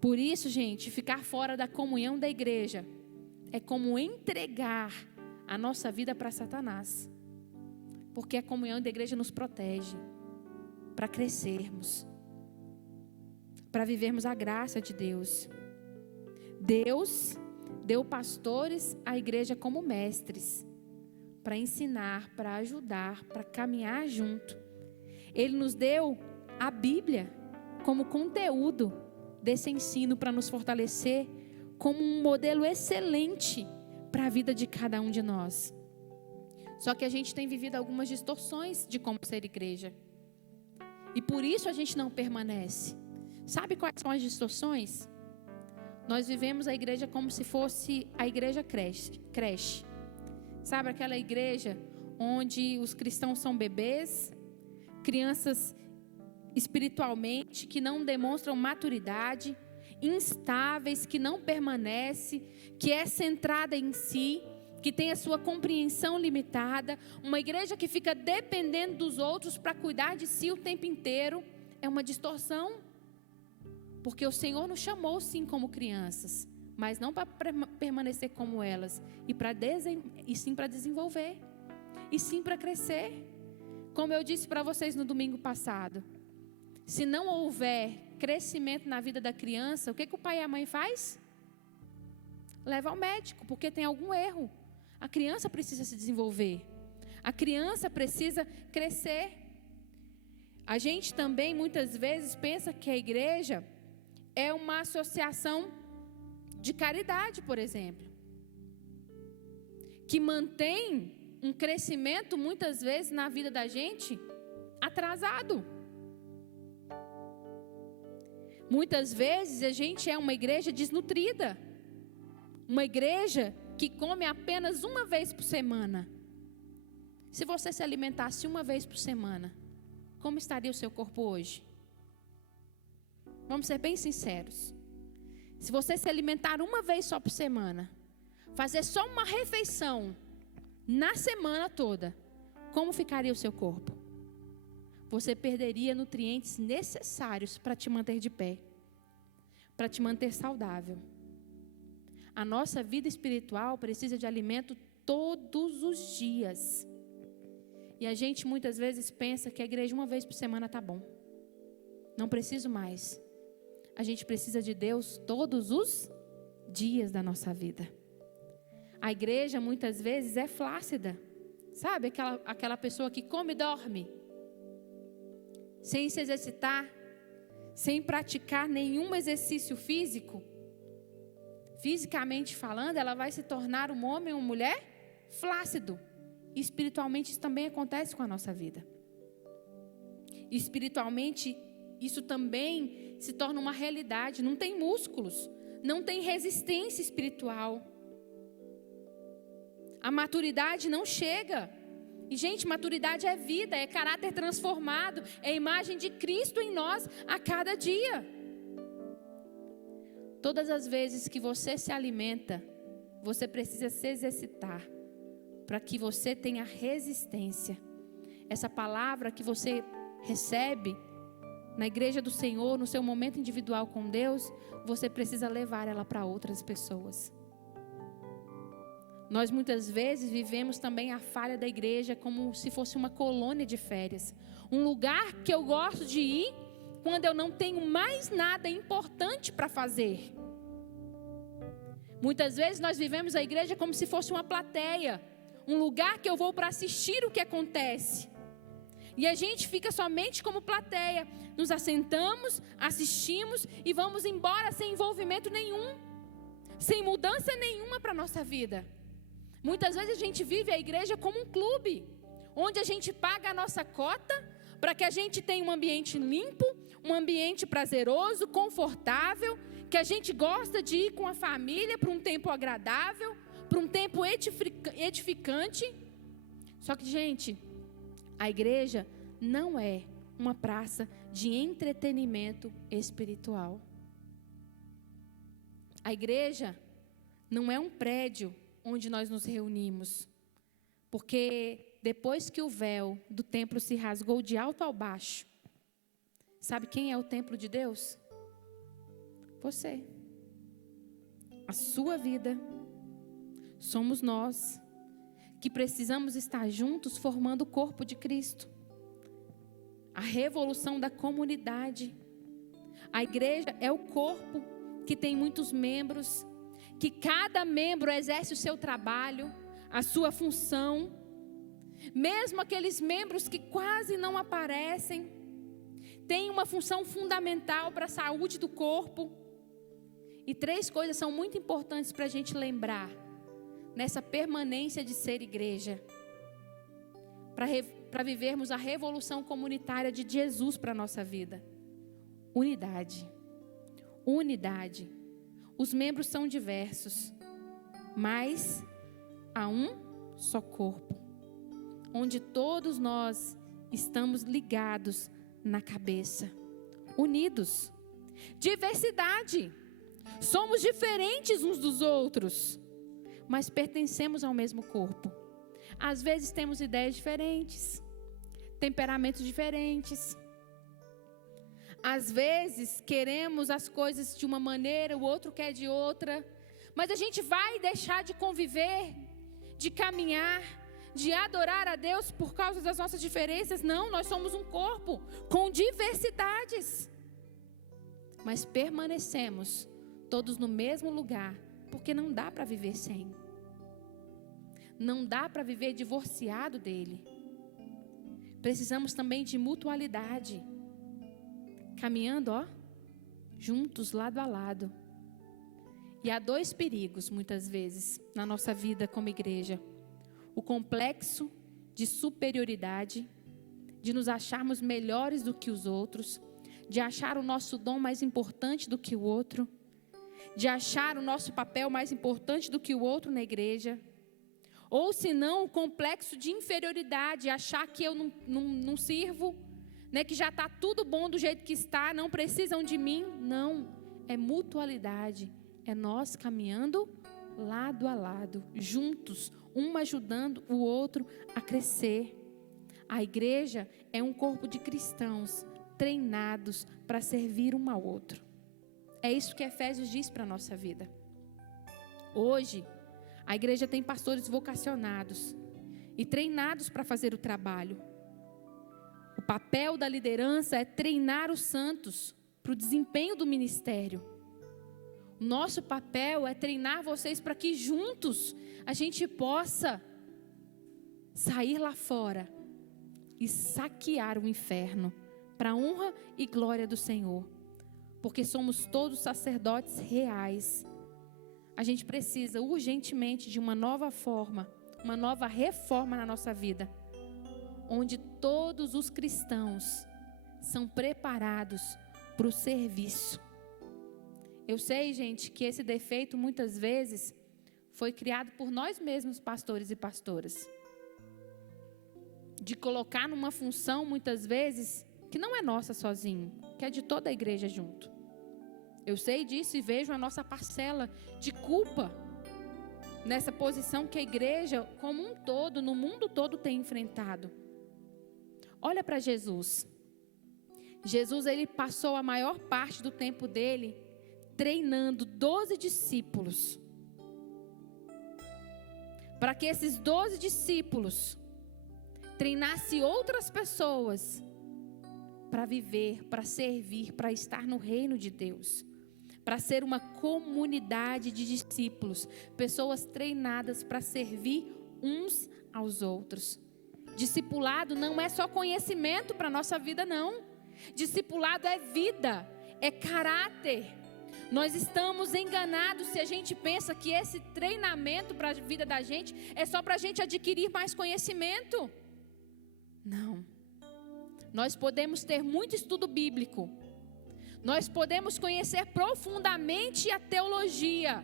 Por isso, gente, ficar fora da comunhão da igreja é como entregar a nossa vida para Satanás. Porque a comunhão da igreja nos protege para crescermos, para vivermos a graça de Deus. Deus, deu pastores à igreja como mestres, para ensinar, para ajudar, para caminhar junto. Ele nos deu a Bíblia como conteúdo desse ensino para nos fortalecer como um modelo excelente para a vida de cada um de nós. Só que a gente tem vivido algumas distorções de como ser igreja. E por isso a gente não permanece. Sabe quais são as distorções? Nós vivemos a igreja como se fosse a igreja creche. Sabe aquela igreja onde os cristãos são bebês, crianças espiritualmente que não demonstram maturidade, instáveis, que não permanece, que é centrada em si, que tem a sua compreensão limitada, uma igreja que fica dependendo dos outros para cuidar de si o tempo inteiro. É uma distorção, porque o Senhor nos chamou sim como crianças, mas não para permanecer como elas, e sim para desenvolver, e sim para crescer. Como eu disse para vocês no domingo passado, se não houver crescimento na vida da criança, o que o pai e a mãe faz? Leva ao médico, porque tem algum erro. A criança precisa se desenvolver. A criança precisa crescer. A gente também muitas vezes pensa que a igreja é uma associação de caridade, por exemplo, que mantém um crescimento muitas vezes na vida da gente atrasado. Muitas vezes a gente é uma igreja desnutrida, uma igreja que come apenas uma vez por semana. Se você se alimentasse uma vez por semana, como estaria o seu corpo hoje? Vamos ser bem sinceros. Se você se alimentar uma vez só por semana, fazer só uma refeição na semana toda, como ficaria o seu corpo? Você perderia nutrientes necessários para te manter de pé, para te manter saudável. A nossa vida espiritual precisa de alimento todos os dias. E a gente muitas vezes pensa que a igreja uma vez por semana está bom. Não preciso mais. A gente precisa de Deus todos os dias da nossa vida. A igreja muitas vezes é flácida. Sabe aquela pessoa que come e dorme, sem se exercitar, sem praticar nenhum exercício físico. Fisicamente falando, ela vai se tornar um homem ou uma mulher flácido. E espiritualmente isso também acontece com a nossa vida. Espiritualmente isso também se torna uma realidade. Não tem músculos, não tem resistência espiritual. A maturidade não chega. E gente, maturidade é vida, é caráter transformado, é a imagem de Cristo em nós a cada dia. Todas as vezes que você se alimenta, você precisa se exercitar para que você tenha resistência. Essa palavra que você recebe na igreja do Senhor, no seu momento individual com Deus, você precisa levar ela para outras pessoas. Nós muitas vezes vivemos também a falha da igreja como se fosse uma colônia de férias. Um lugar que eu gosto de ir quando eu não tenho mais nada importante para fazer. Muitas vezes nós vivemos a igreja como se fosse uma plateia. Um lugar que eu vou para assistir o que acontece. E a gente fica somente como plateia. Nos assentamos, assistimos e vamos embora sem envolvimento nenhum. Sem mudança nenhuma para a nossa vida. Muitas vezes a gente vive a igreja como um clube, onde a gente paga a nossa cota para que a gente tenha um ambiente limpo, um ambiente prazeroso, confortável, que a gente gosta de ir com a família para um tempo agradável, para um tempo edificante. Só que, gente, a igreja não é uma praça de entretenimento espiritual. A igreja não é um prédio onde nós nos reunimos, porque depois que o véu do templo se rasgou de alto ao baixo, sabe quem é o templo de Deus? Você. A sua vida. Somos nós que precisamos estar juntos formando o corpo de Cristo. A revolução da comunidade. A igreja é o corpo que tem muitos membros, que cada membro exerce o seu trabalho, a sua função, mesmo aqueles membros que quase não aparecem, têm uma função fundamental para a saúde do corpo. E 3 coisas são muito importantes para a gente lembrar nessa permanência de ser igreja, para vivermos a revolução comunitária de Jesus para a nossa vida. Unidade. Os membros são diversos, mas há um só corpo, onde todos nós estamos ligados na cabeça, unidos. Diversidade. Somos diferentes uns dos outros, mas pertencemos ao mesmo corpo. Às vezes temos ideias diferentes, temperamentos diferentes. Às vezes queremos as coisas de uma maneira, o outro quer de outra. Mas a gente vai deixar de conviver, de caminhar, de adorar a Deus por causa das nossas diferenças? Não, nós somos um corpo com diversidades. Mas permanecemos todos no mesmo lugar, porque não dá para viver sem. Não dá para viver divorciado dele. Precisamos também de mutualidade. Caminhando, juntos, lado a lado. E há 2 perigos, muitas vezes, na nossa vida como igreja. O complexo de superioridade, de nos acharmos melhores do que os outros, de achar o nosso dom mais importante do que o outro, de achar o nosso papel mais importante do que o outro na igreja. Ou se não, o complexo de inferioridade, achar que eu não sirvo, que já está tudo bom do jeito que está, não precisam de mim. Não, é mutualidade, é nós caminhando lado a lado, juntos, um ajudando o outro a crescer. A igreja é um corpo de cristãos treinados para servir um ao outro. É isso que Efésios diz para a nossa vida. Hoje, a igreja tem pastores vocacionados e treinados para fazer o trabalho. O papel da liderança é treinar os santos para o desempenho do ministério. O nosso papel é treinar vocês para que juntos a gente possa sair lá fora e saquear o inferno para a honra e glória do Senhor. Porque somos todos sacerdotes reais. A gente precisa urgentemente de uma nova forma, uma nova reforma na nossa vida, onde todos os cristãos são preparados para o serviço. Eu sei, gente, que esse defeito muitas vezes foi criado por nós mesmos, pastores e pastoras. De colocar numa função, muitas vezes, que não é nossa sozinho, que é de toda a igreja junto. Eu sei disso e vejo a nossa parcela de culpa nessa posição que a igreja, como um todo, no mundo todo, tem enfrentado. Olha para Jesus. Jesus, ele passou a maior parte do tempo dele treinando 12 discípulos. Para que esses 12 discípulos treinassem outras pessoas para viver, para servir, para estar no reino de Deus. Para ser uma comunidade de discípulos, pessoas treinadas para servir uns aos outros. Discipulado não é só conhecimento para a nossa vida, não. Discipulado é vida, é caráter. Nós estamos enganados se a gente pensa que esse treinamento para a vida da gente é só para a gente adquirir mais conhecimento. Não. Nós podemos ter muito estudo bíblico. Nós podemos conhecer profundamente a teologia.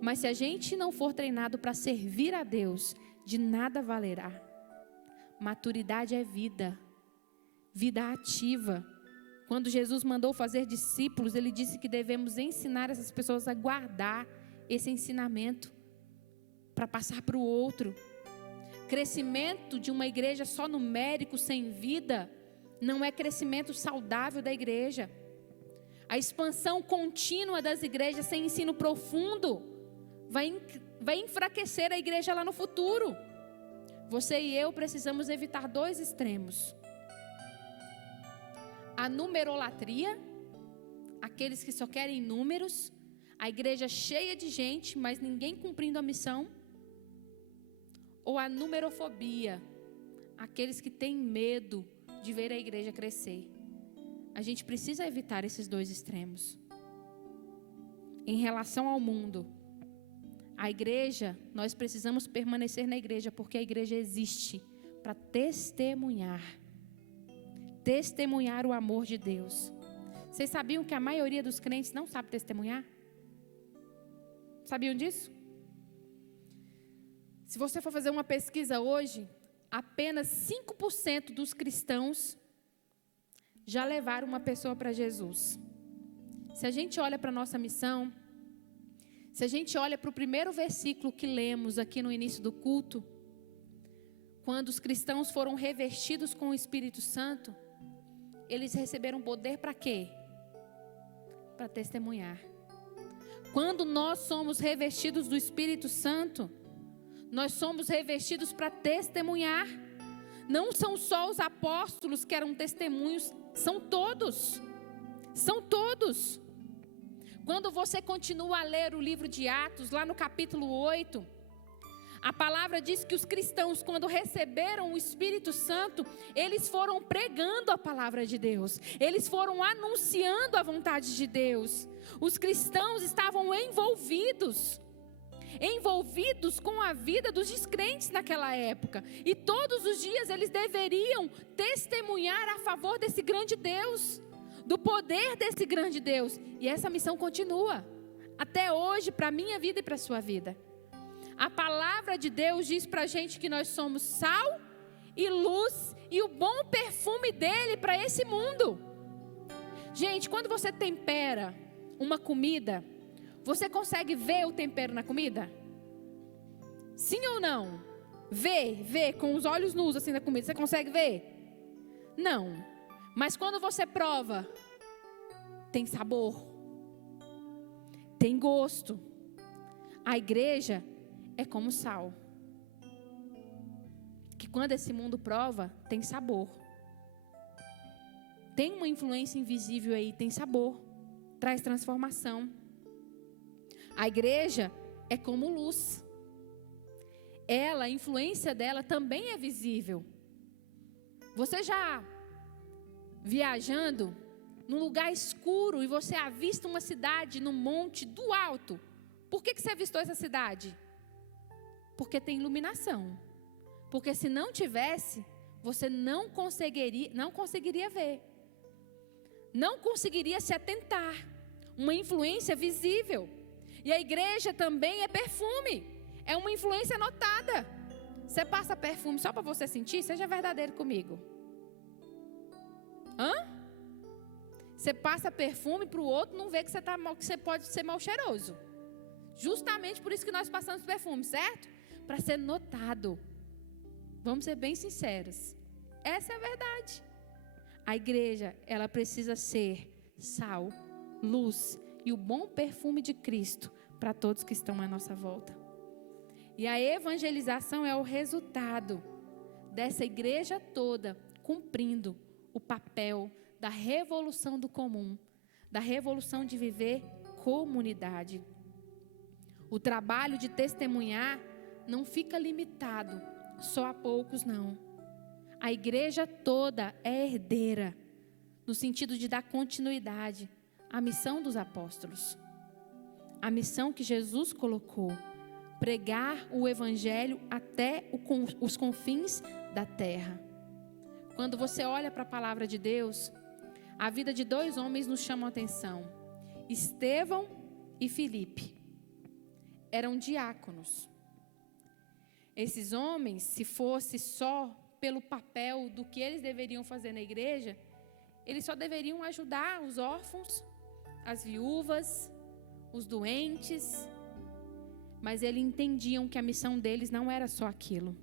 Mas se a gente não for treinado para servir a Deus, de nada valerá. Maturidade é vida. Vida ativa. Quando Jesus mandou fazer discípulos, ele disse que devemos ensinar essas pessoas a guardar esse ensinamento para passar para o outro. Crescimento de uma igreja só numérico, sem vida, não é crescimento saudável da igreja. A expansão contínua das igrejas sem ensino profundo vai enfraquecer a igreja lá no futuro. Você e eu precisamos evitar 2 extremos. A numerolatria, aqueles que só querem números. A igreja cheia de gente, mas ninguém cumprindo a missão? Ou a numerofobia, aqueles que têm medo de ver a igreja crescer? A gente precisa evitar esses dois extremos. Em relação ao mundo, a igreja, nós precisamos permanecer na igreja, porque a igreja existe para testemunhar o amor de Deus. Vocês sabiam que a maioria dos crentes não sabe testemunhar? Sabiam disso? Se você for fazer uma pesquisa hoje, apenas 5% dos cristãos já levaram uma pessoa para Jesus. Se a gente olha para a nossa missão, se a gente olha para o primeiro versículo que lemos aqui no início do culto, quando os cristãos foram revestidos com o Espírito Santo, eles receberam poder para quê? Para testemunhar. Quando nós somos revestidos do Espírito Santo, nós somos revestidos para testemunhar. Não são só os apóstolos que eram testemunhos, são todos. São todos. Quando você continua a ler o livro de Atos, lá no capítulo 8, a palavra diz que os cristãos, quando receberam o Espírito Santo, eles foram pregando a palavra de Deus. Eles foram anunciando a vontade de Deus. Os cristãos estavam envolvidos com a vida dos descrentes naquela época. E todos os dias eles deveriam testemunhar a favor desse grande Deus, do poder desse grande Deus. E essa missão continua até hoje, para a minha vida e para a sua vida. A palavra de Deus diz para a gente que nós somos sal e luz e o bom perfume dele para esse mundo. Gente, quando você tempera uma comida, você consegue ver o tempero na comida? Sim ou não? Ver com os olhos nus assim na comida, você consegue ver? Não. Mas quando você prova, tem sabor, tem gosto. A igreja é como sal, que quando esse mundo prova, tem sabor. Tem uma influência invisível aí, tem sabor, traz transformação. A igreja é como luz. A influência dela também é visível. Você já viajando num lugar escuro e você avista uma cidade no monte do alto? Por que você avistou essa cidade? Porque tem iluminação. Porque se não tivesse, você não conseguiria ver. Não conseguiria se atentar. Uma influência visível. E a igreja também é perfume. É uma influência notada. Você passa perfume só para você sentir? Seja verdadeiro comigo. Você passa perfume para o outro, não vê que você pode ser mal cheiroso. Justamente por isso que nós passamos perfume, certo? Para ser notado. Vamos ser bem sinceros. Essa é a verdade. A igreja, ela precisa ser sal, luz e o bom perfume de Cristo para todos que estão à nossa volta. E a evangelização é o resultado dessa igreja toda cumprindo o papel da revolução do comum, da revolução de viver comunidade. O trabalho de testemunhar não fica limitado só a poucos, não. A igreja toda é herdeira, no sentido de dar continuidade à missão dos apóstolos. A missão que Jesus colocou, pregar o evangelho até os confins da terra. Quando você olha para a palavra de Deus, a vida de dois homens nos chama a atenção. Estevão e Filipe eram diáconos. Esses homens, se fosse só pelo papel do que eles deveriam fazer na igreja, eles só deveriam ajudar os órfãos, as viúvas, os doentes. Mas eles entendiam que a missão deles não era só aquilo.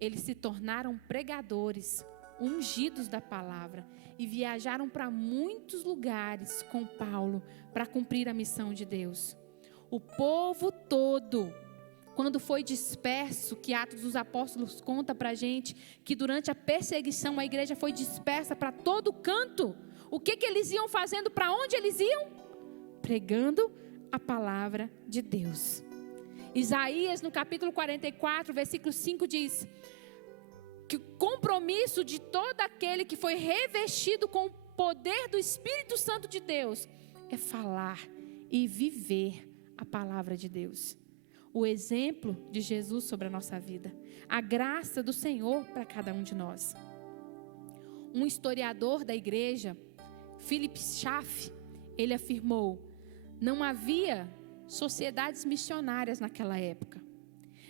Eles se tornaram pregadores, ungidos da palavra, e viajaram para muitos lugares com Paulo para cumprir a missão de Deus. O povo todo, quando foi disperso, que Atos dos Apóstolos conta para a gente, que durante a perseguição a igreja foi dispersa para todo canto. O que eles iam fazendo? Para onde eles iam? Pregando a palavra de Deus. Isaías, no capítulo 44, versículo 5, diz que o compromisso de todo aquele que foi revestido com o poder do Espírito Santo de Deus é falar e viver a palavra de Deus. O exemplo de Jesus sobre a nossa vida. A graça do Senhor para cada um de nós. Um historiador da igreja, Philip Schaff, ele afirmou: não havia sociedades missionárias naquela época,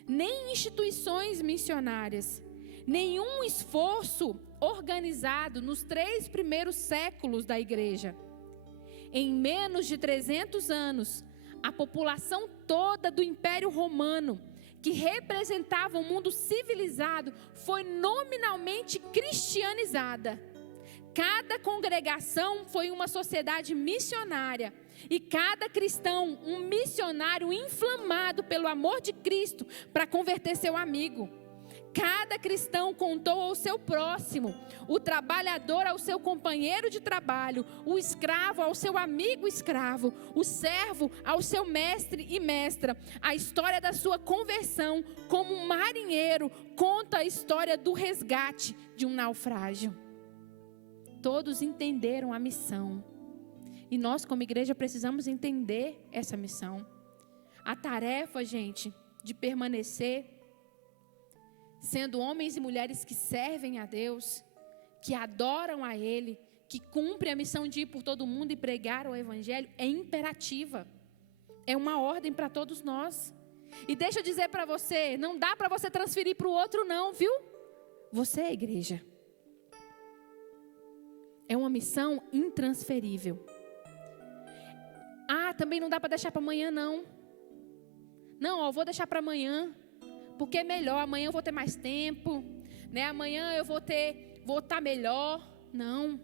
nem instituições missionárias, nenhum esforço organizado nos 3 primeiros séculos da igreja. Em menos de 300 anos, a população toda do Império Romano, que representava o mundo civilizado, foi nominalmente cristianizada. Cada congregação foi uma sociedade missionária e cada cristão um missionário inflamado pelo amor de Cristo para converter seu amigo. Cada cristão contou ao seu próximo, o trabalhador ao seu companheiro de trabalho, o escravo ao seu amigo escravo, o servo ao seu mestre e mestra. A história da sua conversão, como um marinheiro, conta a história do resgate de um naufrágio. Todos entenderam a missão. E nós, como igreja, precisamos entender essa missão. A tarefa, gente, de permanecer sendo homens e mulheres que servem a Deus, que adoram a Ele, que cumprem a missão de ir por todo mundo e pregar o Evangelho, é imperativa. É uma ordem para todos nós. E deixa eu dizer para você, não dá para você transferir para o outro não, viu? Você é igreja. É uma missão intransferível. Também não dá para deixar para amanhã não. Não, vou deixar para amanhã. Porque é melhor, amanhã eu vou ter mais tempo, né? Amanhã eu vou estar melhor. Não.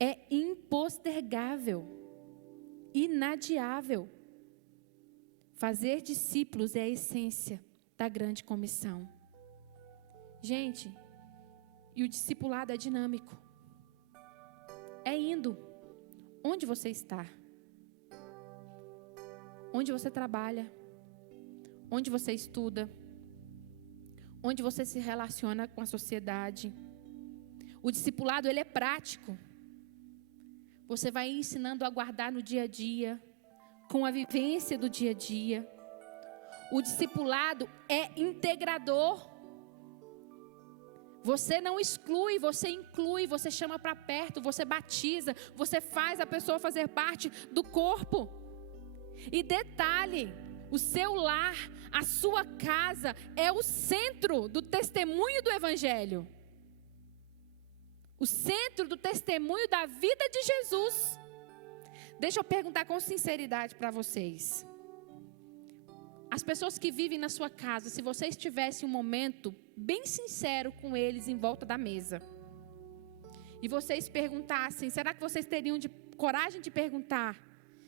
É impostergável, inadiável. Fazer discípulos é a essência da grande comissão. Gente, e o discipulado é dinâmico. É indo onde você está, onde você trabalha, onde você estuda, onde você se relaciona com a sociedade. O discipulado, ele é prático. Você vai ensinando a guardar no dia a dia, com a vivência do dia a dia. O discipulado é integrador. Você não exclui, você inclui, você chama para perto, você batiza, você faz a pessoa fazer parte do corpo. E detalhe, o seu lar, a sua casa é o centro do testemunho do Evangelho. O centro do testemunho da vida de Jesus. Deixa eu perguntar com sinceridade para vocês. As pessoas que vivem na sua casa, se vocês tivessem um momento bem sincero com eles em volta da mesa, e vocês perguntassem, será que vocês teriam coragem de perguntar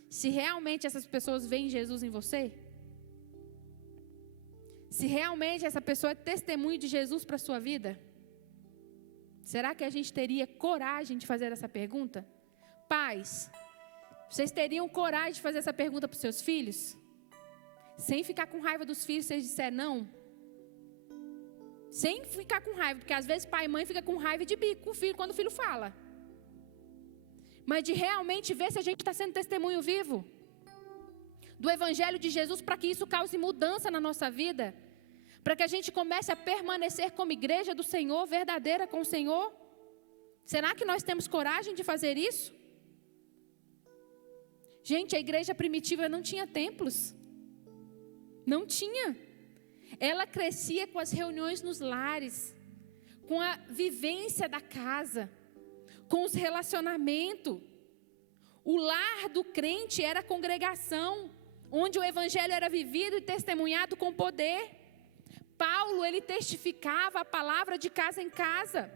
se realmente essas pessoas veem Jesus em você? Se realmente essa pessoa é testemunho de Jesus para a sua vida? Será que a gente teria coragem de fazer essa pergunta? Pais, vocês teriam coragem de fazer essa pergunta para os seus filhos? Sem ficar com raiva dos filhos, vocês disserem não? Sem ficar com raiva, porque às vezes pai e mãe ficam com raiva de bico com o filho quando o filho fala. Mas de realmente ver se a gente está sendo testemunho vivo do Evangelho de Jesus, para que isso cause mudança na nossa vida, para que a gente comece a permanecer como igreja do Senhor, verdadeira com o Senhor. Será que nós temos coragem de fazer isso? Gente, a igreja primitiva não tinha templos. Não tinha. Ela crescia com as reuniões nos lares, com a vivência da casa, com os relacionamentos. O lar do crente era a congregação, onde o evangelho era vivido e testemunhado com poder. Paulo, ele testificava a palavra de casa em casa.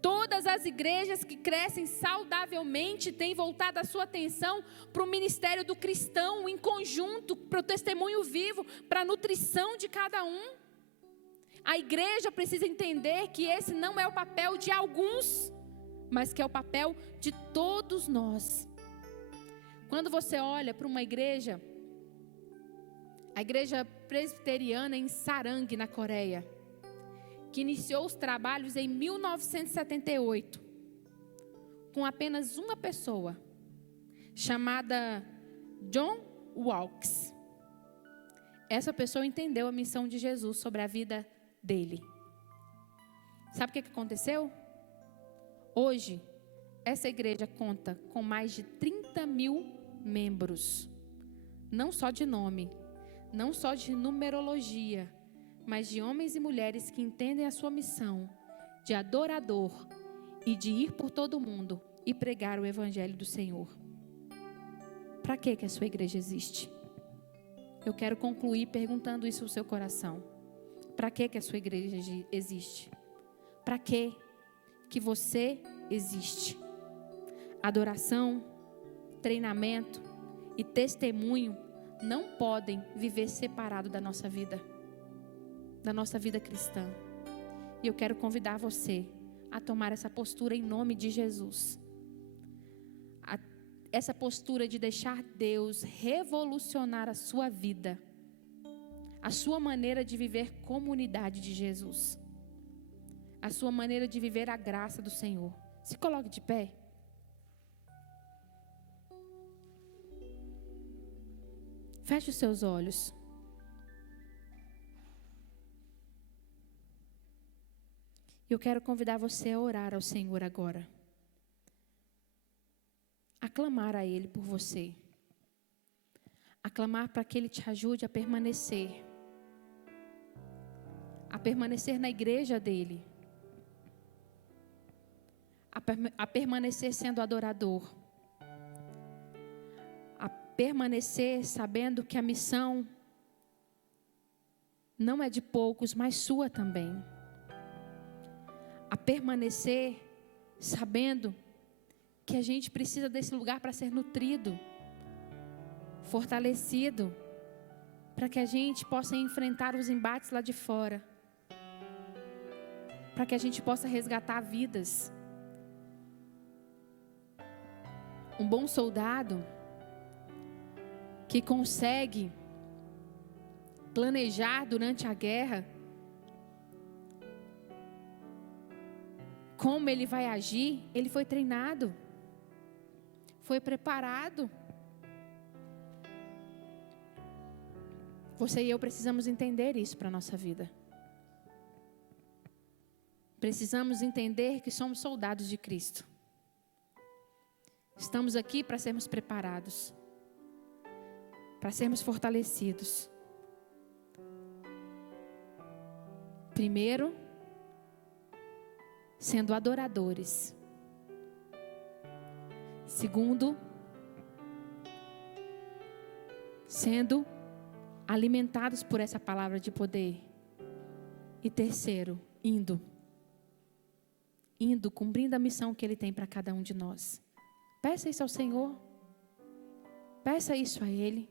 Todas as igrejas que crescem saudavelmente têm voltado a sua atenção para o ministério do cristão, em conjunto, para o testemunho vivo, para a nutrição de cada um. A igreja precisa entender que esse não é o papel de alguns, mas que é o papel de todos nós. Quando você olha para uma igreja, a igreja presbiteriana em Sarang, na Coreia, que iniciou os trabalhos em 1978, com apenas uma pessoa, chamada John Walks. Essa pessoa entendeu a missão de Jesus sobre a vida dele. Sabe o que aconteceu? Hoje, essa igreja conta com mais de 30 mil membros. Não só de nome, não só de numerologia, mas de homens e mulheres que entendem a sua missão de adorador e de ir por todo o mundo e pregar o evangelho do Senhor. Para que a sua igreja existe? Eu quero concluir perguntando isso ao seu coração. Para que a sua igreja existe? Para que você existe? Adoração, treinamento e testemunho não podem viver separado da nossa vida cristã. E eu quero convidar você a tomar essa postura em nome de Jesus. Essa postura de deixar Deus revolucionar a sua vida, a sua maneira de viver comunidade de Jesus, a sua maneira de viver a graça do Senhor. Se coloque de pé. Feche os seus olhos. Eu quero convidar você a orar ao Senhor agora. A clamar a Ele por você. A clamar para que Ele te ajude a permanecer. A permanecer na igreja dEle. A permanecer sendo adorador. A permanecer sabendo que a missão não é de poucos, mas sua também. A permanecer sabendo que a gente precisa desse lugar para ser nutrido, fortalecido, para que a gente possa enfrentar os embates lá de fora, para que a gente possa resgatar vidas. Um bom soldado que consegue planejar durante a guerra como ele vai agir, ele foi treinado, foi preparado. Você e eu precisamos entender isso para a nossa vida. Precisamos entender que somos soldados de Cristo. Estamos aqui para sermos preparados, para sermos fortalecidos. Primeiro, sendo adoradores. Segundo, sendo alimentados por essa palavra de poder. E terceiro, indo, cumprindo a missão que Ele tem para cada um de nós. Peça isso ao Senhor. Peça isso a Ele.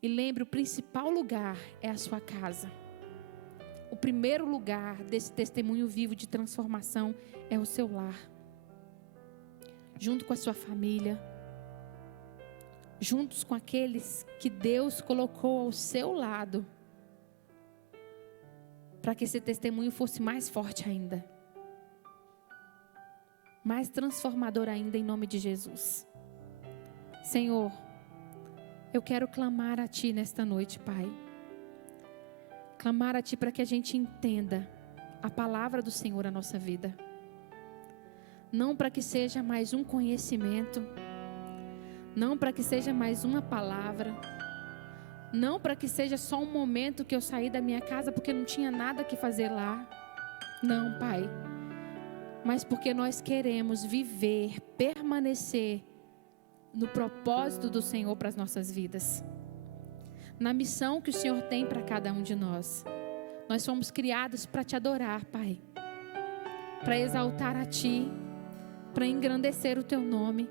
E lembre, o principal lugar é a sua casa. O primeiro lugar desse testemunho vivo de transformação é o seu lar. Junto com a sua família. Juntos com aqueles que Deus colocou ao seu lado. Para que esse testemunho fosse mais forte ainda. Mais transformador ainda, em nome de Jesus. Senhor, eu quero clamar a Ti nesta noite, Pai. Clamar a Ti para que a gente entenda a palavra do Senhor na nossa vida. Não para que seja mais um conhecimento. Não para que seja mais uma palavra. Não para que seja só um momento que eu saí da minha casa porque não tinha nada que fazer lá. Não, Pai. Mas porque nós queremos viver, permanecer no propósito do Senhor para as nossas vidas. Na missão que o Senhor tem para cada um de nós. Nós fomos criados para Te adorar, Pai. Para exaltar a Ti, para engrandecer o Teu nome.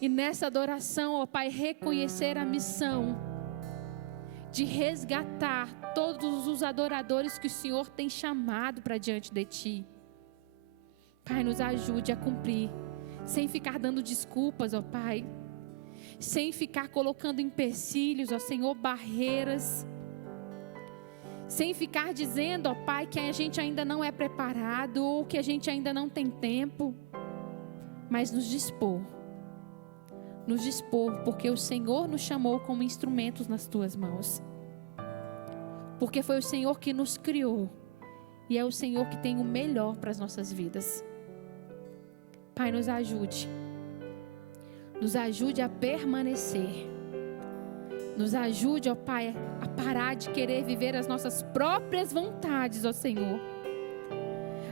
E nessa adoração, ó Pai, reconhecer a missão de resgatar todos os adoradores que o Senhor tem chamado para diante de Ti. Pai, nos ajude a cumprir, sem ficar dando desculpas, ó Pai, sem ficar colocando empecilhos, ó Senhor, barreiras, sem ficar dizendo, ó Pai, que a gente ainda não é preparado ou que a gente ainda não tem tempo, mas nos dispor, porque o Senhor nos chamou como instrumentos nas Tuas mãos, porque foi o Senhor que nos criou e é o Senhor que tem o melhor para as nossas vidas. Pai, nos ajude a permanecer. Nos ajude, ó Pai, a parar de querer viver as nossas próprias vontades, ó Senhor.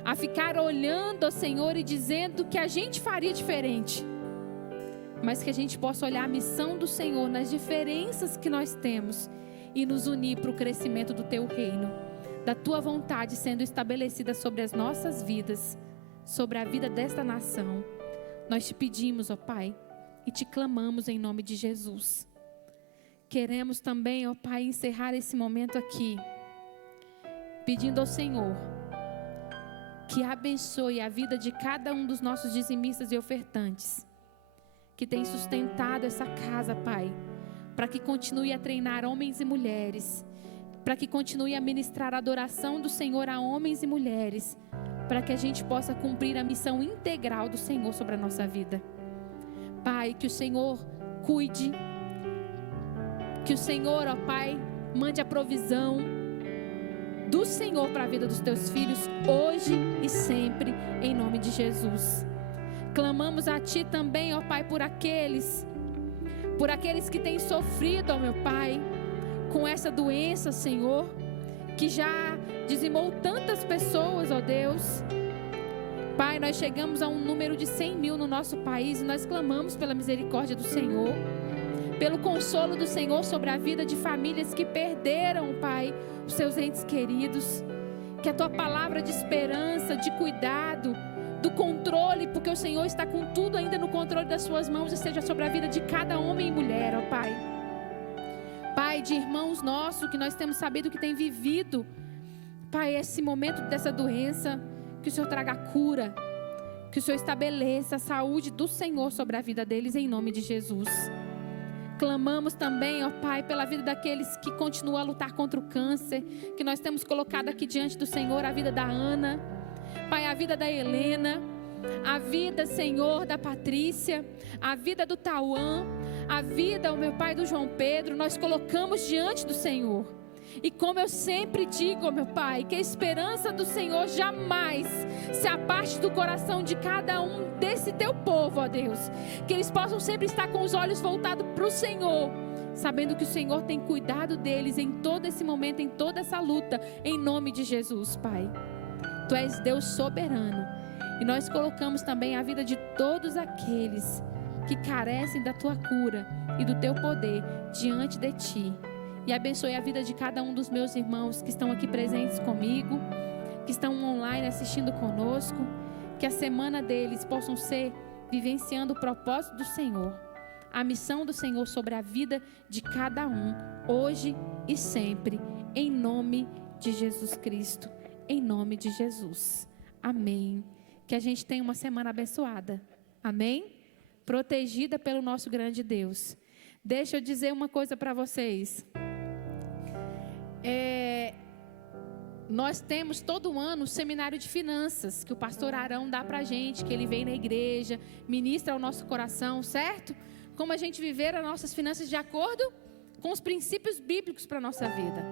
A ficar olhando, ó Senhor, e dizendo que a gente faria diferente. Mas que a gente possa olhar a missão do Senhor nas diferenças que nós temos e nos unir para o crescimento do Teu reino, da Tua vontade sendo estabelecida sobre as nossas vidas, sobre a vida desta nação. Nós te pedimos, ó Pai, e te clamamos em nome de Jesus. Queremos também, ó Pai, encerrar esse momento aqui, pedindo ao Senhor que abençoe a vida de cada um dos nossos dizimistas e ofertantes, que tem sustentado essa casa, Pai, para que continue a treinar homens e mulheres, para que continue a ministrar a adoração do Senhor a homens e mulheres, para que a gente possa cumprir a missão integral do Senhor sobre a nossa vida. Pai, que o Senhor cuide, que o Senhor, ó Pai, mande a provisão do Senhor para a vida dos Teus filhos, hoje e sempre, em nome de Jesus. Clamamos a Ti também, ó Pai, por aqueles que têm sofrido, ó meu Pai, com essa doença, Senhor, que já dizimou tantas pessoas, ó Deus. Pai, nós chegamos a um número de 100 mil no nosso país e nós clamamos pela misericórdia do Senhor, pelo consolo do Senhor sobre a vida de famílias que perderam, Pai, os seus entes queridos. Que a Tua palavra de esperança, de cuidado, do controle, porque o Senhor está com tudo ainda no controle das Suas mãos, esteja sobre a vida de cada homem e mulher, ó Pai. Pai, de irmãos nossos que nós temos sabido que têm vivido, Pai, esse momento dessa doença, que o Senhor traga cura, que o Senhor estabeleça a saúde do Senhor sobre a vida deles, em nome de Jesus. Clamamos também, ó Pai, pela vida daqueles que continuam a lutar contra o câncer, que nós temos colocado aqui diante do Senhor, a vida da Ana, Pai, a vida da Helena, a vida, Senhor, da Patrícia, a vida do Tauã, a vida, ó meu Pai, do João Pedro, nós colocamos diante do Senhor. E como eu sempre digo, ó meu Pai, que a esperança do Senhor jamais se aparte do coração de cada um desse Teu povo, ó Deus. Que eles possam sempre estar com os olhos voltados para o Senhor, sabendo que o Senhor tem cuidado deles em todo esse momento, em toda essa luta, em nome de Jesus, Pai. Tu és Deus soberano. E nós colocamos também a vida de todos aqueles que carecem da Tua cura e do Teu poder diante de Ti. E abençoe a vida de cada um dos meus irmãos que estão aqui presentes comigo, que estão online assistindo conosco. Que a semana deles possam ser vivenciando o propósito do Senhor, a missão do Senhor sobre a vida de cada um, hoje e sempre, em nome de Jesus Cristo, em nome de Jesus. Amém. Que a gente tenha uma semana abençoada. Amém? Protegida pelo nosso grande Deus. Deixa eu dizer uma coisa para vocês. Nós temos todo ano o seminário de finanças que o pastor Arão dá para a gente, que ele vem na igreja, ministra ao nosso coração, certo? Como a gente viver as nossas finanças de acordo com os princípios bíblicos para a nossa vida.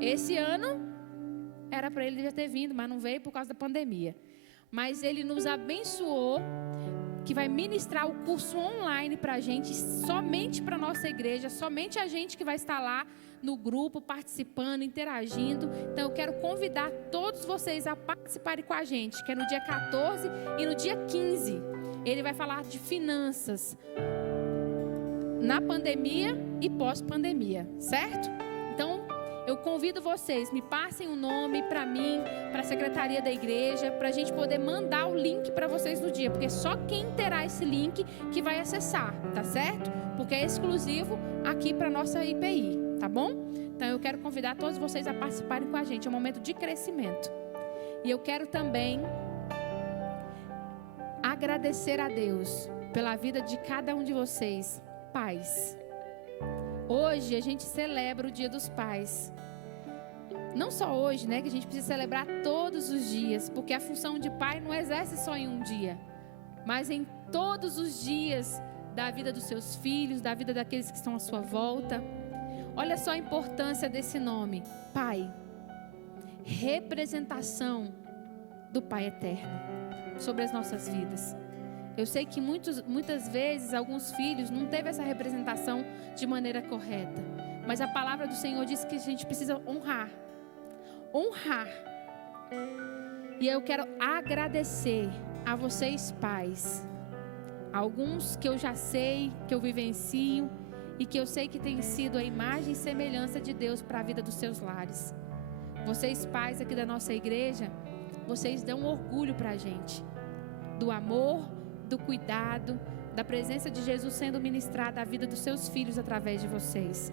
Esse ano era para ele já ter vindo, mas não veio por causa da pandemia. Mas ele nos abençoou, que vai ministrar o curso online para a gente, somente para a nossa igreja, somente a gente que vai estar lá no grupo, participando, interagindo. Então eu quero convidar todos vocês a participarem com a gente, que é no dia 14 e no dia 15. Ele vai falar de finanças na pandemia e pós-pandemia, certo? Então eu convido vocês, me passem o nome para mim, para a secretaria da igreja, para a gente poder mandar o link para vocês no dia, porque só quem terá esse link que vai acessar, tá certo? Porque é exclusivo aqui para nossa IPI, tá bom? Então eu quero convidar todos vocês a participarem com a gente, é um momento de crescimento. E eu quero também agradecer a Deus pela vida de cada um de vocês, pais. Hoje a gente celebra o Dia dos Pais. Não só hoje, né, que a gente precisa celebrar todos os dias, porque a função de pai não exerce só em um dia, mas em todos os dias da vida dos seus filhos, da vida daqueles que estão à sua volta. Olha só a importância desse nome, Pai. Representação do Pai eterno sobre as nossas vidas. Eu sei que muitas vezes alguns filhos não teve essa representação de maneira correta, mas a palavra do Senhor diz que a gente precisa honrar. E eu quero agradecer a vocês, pais. Alguns que eu já sei, que eu vivencio e que eu sei que tem sido a imagem e semelhança de Deus para a vida dos seus lares. Vocês, pais aqui da nossa igreja, vocês dão orgulho para a gente do amor, do cuidado, da presença de Jesus sendo ministrada à vida dos seus filhos através de vocês.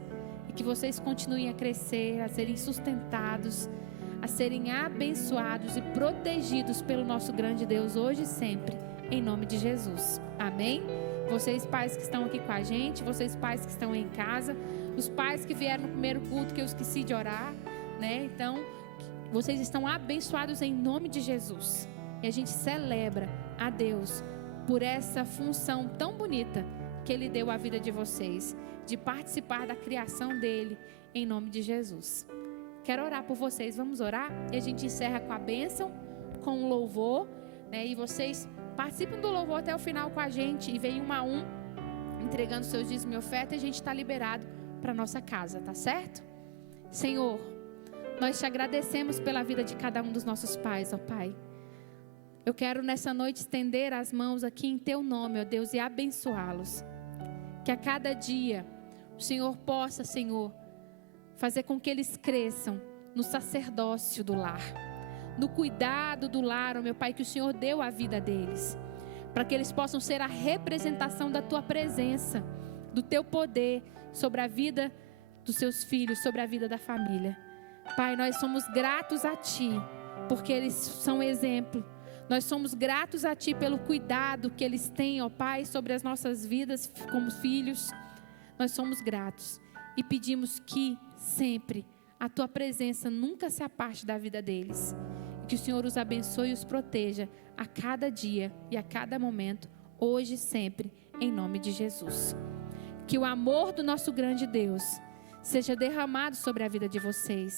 E que vocês continuem a crescer, a serem sustentados, a serem abençoados e protegidos pelo nosso grande Deus hoje e sempre, em nome de Jesus. Amém? Vocês pais que estão aqui com a gente, vocês pais que estão em casa, os pais que vieram no primeiro culto que eu esqueci de orar, né? Então, vocês estão abençoados em nome de Jesus. E a gente celebra a Deus por essa função tão bonita que Ele deu à vida de vocês, de participar da criação dEle, em nome de Jesus. Quero orar por vocês, vamos orar? E a gente encerra com a bênção, com o louvor, né? E vocês participem do louvor até o final com a gente e venham um a um, entregando seus dízimos e oferta, e a gente está liberado para nossa casa, tá certo? Senhor, nós te agradecemos pela vida de cada um dos nossos pais, ó Pai. Eu quero nessa noite estender as mãos aqui em Teu nome, ó Deus, e abençoá-los. Que a cada dia o Senhor possa, Senhor, fazer com que eles cresçam no sacerdócio do lar, no cuidado do lar, ó meu Pai, que o Senhor deu à vida deles, para que eles possam ser a representação da Tua presença, do Teu poder sobre a vida dos seus filhos, sobre a vida da família. Pai, nós somos gratos a Ti, porque eles são exemplo. Nós somos gratos a Ti pelo cuidado que eles têm, ó Pai, sobre as nossas vidas como filhos. Nós somos gratos e pedimos que sempre a Tua presença nunca se aparte da vida deles. Que o Senhor os abençoe e os proteja a cada dia e a cada momento, hoje e sempre, em nome de Jesus. Que o amor do nosso grande Deus seja derramado sobre a vida de vocês.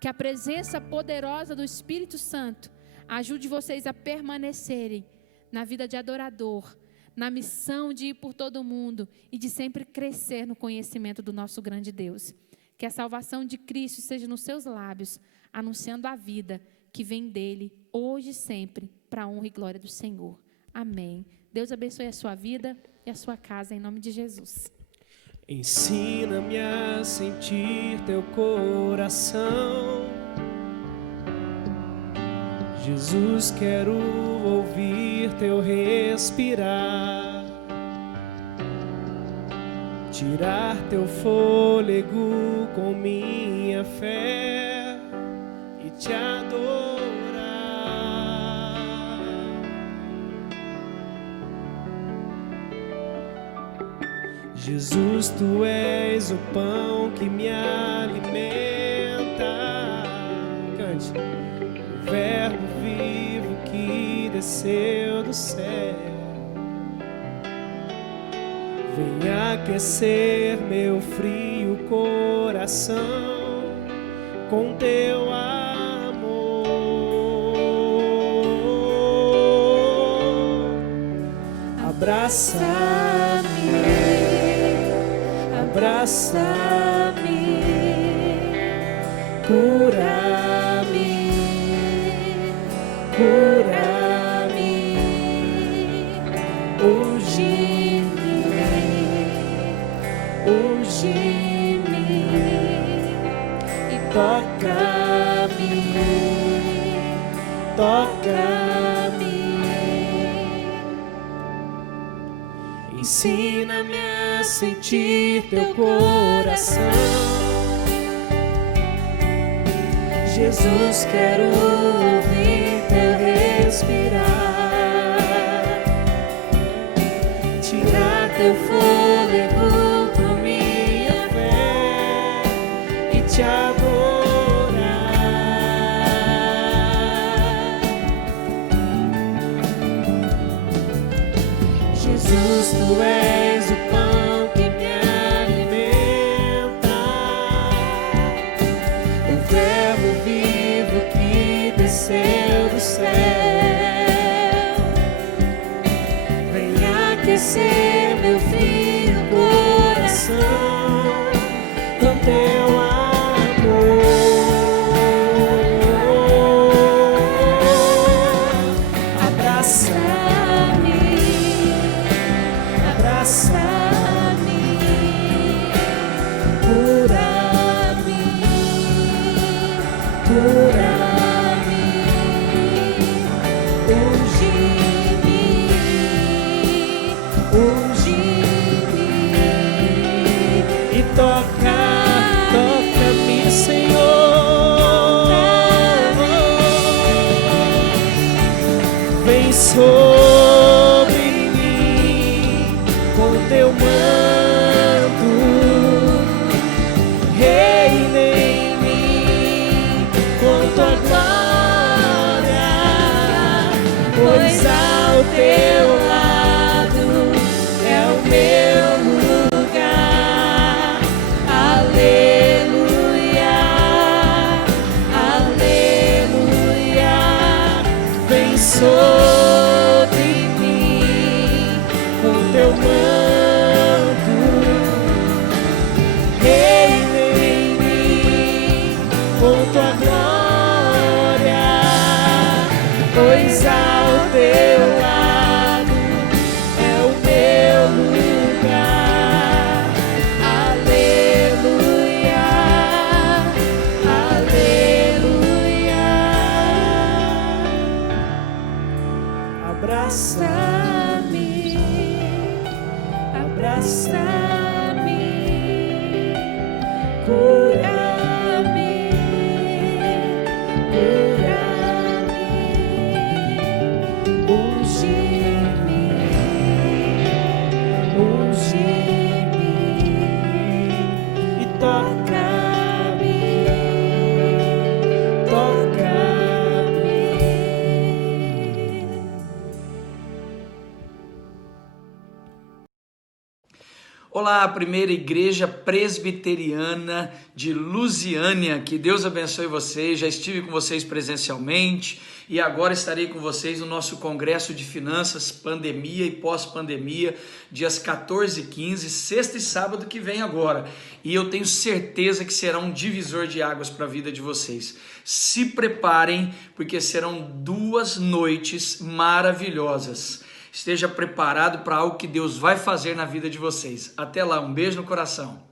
Que a presença poderosa do Espírito Santo ajude vocês a permanecerem na vida de adorador, na missão de ir por todo mundo e de sempre crescer no conhecimento do nosso grande Deus. Que a salvação de Cristo seja nos seus lábios, anunciando a vida que vem dele, hoje e sempre, para a honra e glória do Senhor. Amém. Deus abençoe a sua vida e a sua casa, em nome de Jesus. Ensina-me a sentir Teu coração. Jesus, quero ouvir Teu respirar, tirar Teu fôlego com minha fé e Te adorar. Jesus, Tu és o pão que me alimenta. Cante. O Verbo vivo que desceu do céu, vem aquecer meu frio coração com Teu amor. Abraça-me, abraça-me, cura-me, cura-me, unge-me, unge-me e toca-me, toca-me. Ensina-me a sentir Teu coração. Jesus, quero ouvir Teu respirar, teu fôlego com minha fé e te adorar. Jesus, tu és o pão que me alimenta, o verbo vivo que desceu do céu. Vem aquecer meu frio coração com teu amor. Abraça-me, abraça-me, cura-me, cura-me, unge-me, unge-me e toca-me, Senhor. Vem sobre mim com teu manto, reina em mim com tua glória, pois ao teu lado é o meu lugar. Aleluia, aleluia. Vem sobre mim com teu manto, reina em mim com tua glória, pois ao teu lado é o meu lugar. Aleluia, aleluia. Abraça-me, abraça-me, cura-me, cura-me, unge-me, unge-me e toca-me, toca-me. Olá, primeira igreja presbiteriana de Lusiânia, que Deus abençoe vocês. Já estive com vocês presencialmente e agora estarei com vocês no nosso congresso de finanças, pandemia e pós-pandemia, dias 14 e 15, sexta e sábado que vem agora. E eu tenho certeza que será um divisor de águas para a vida de vocês. Se preparem, porque serão 2 noites maravilhosas. Esteja preparado para algo que Deus vai fazer na vida de vocês. Até lá, um beijo no coração.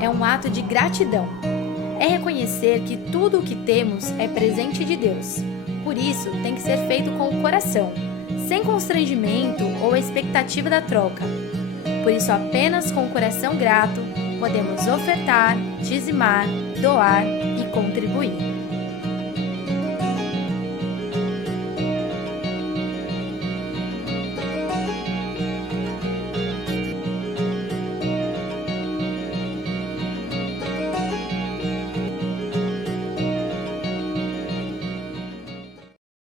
É um ato de gratidão. É reconhecer que tudo o que temos é presente de Deus. Por isso, tem que ser feito com o coração, sem constrangimento ou expectativa da troca. Por isso, apenas com o coração grato, podemos ofertar, dizimar, doar e contribuir.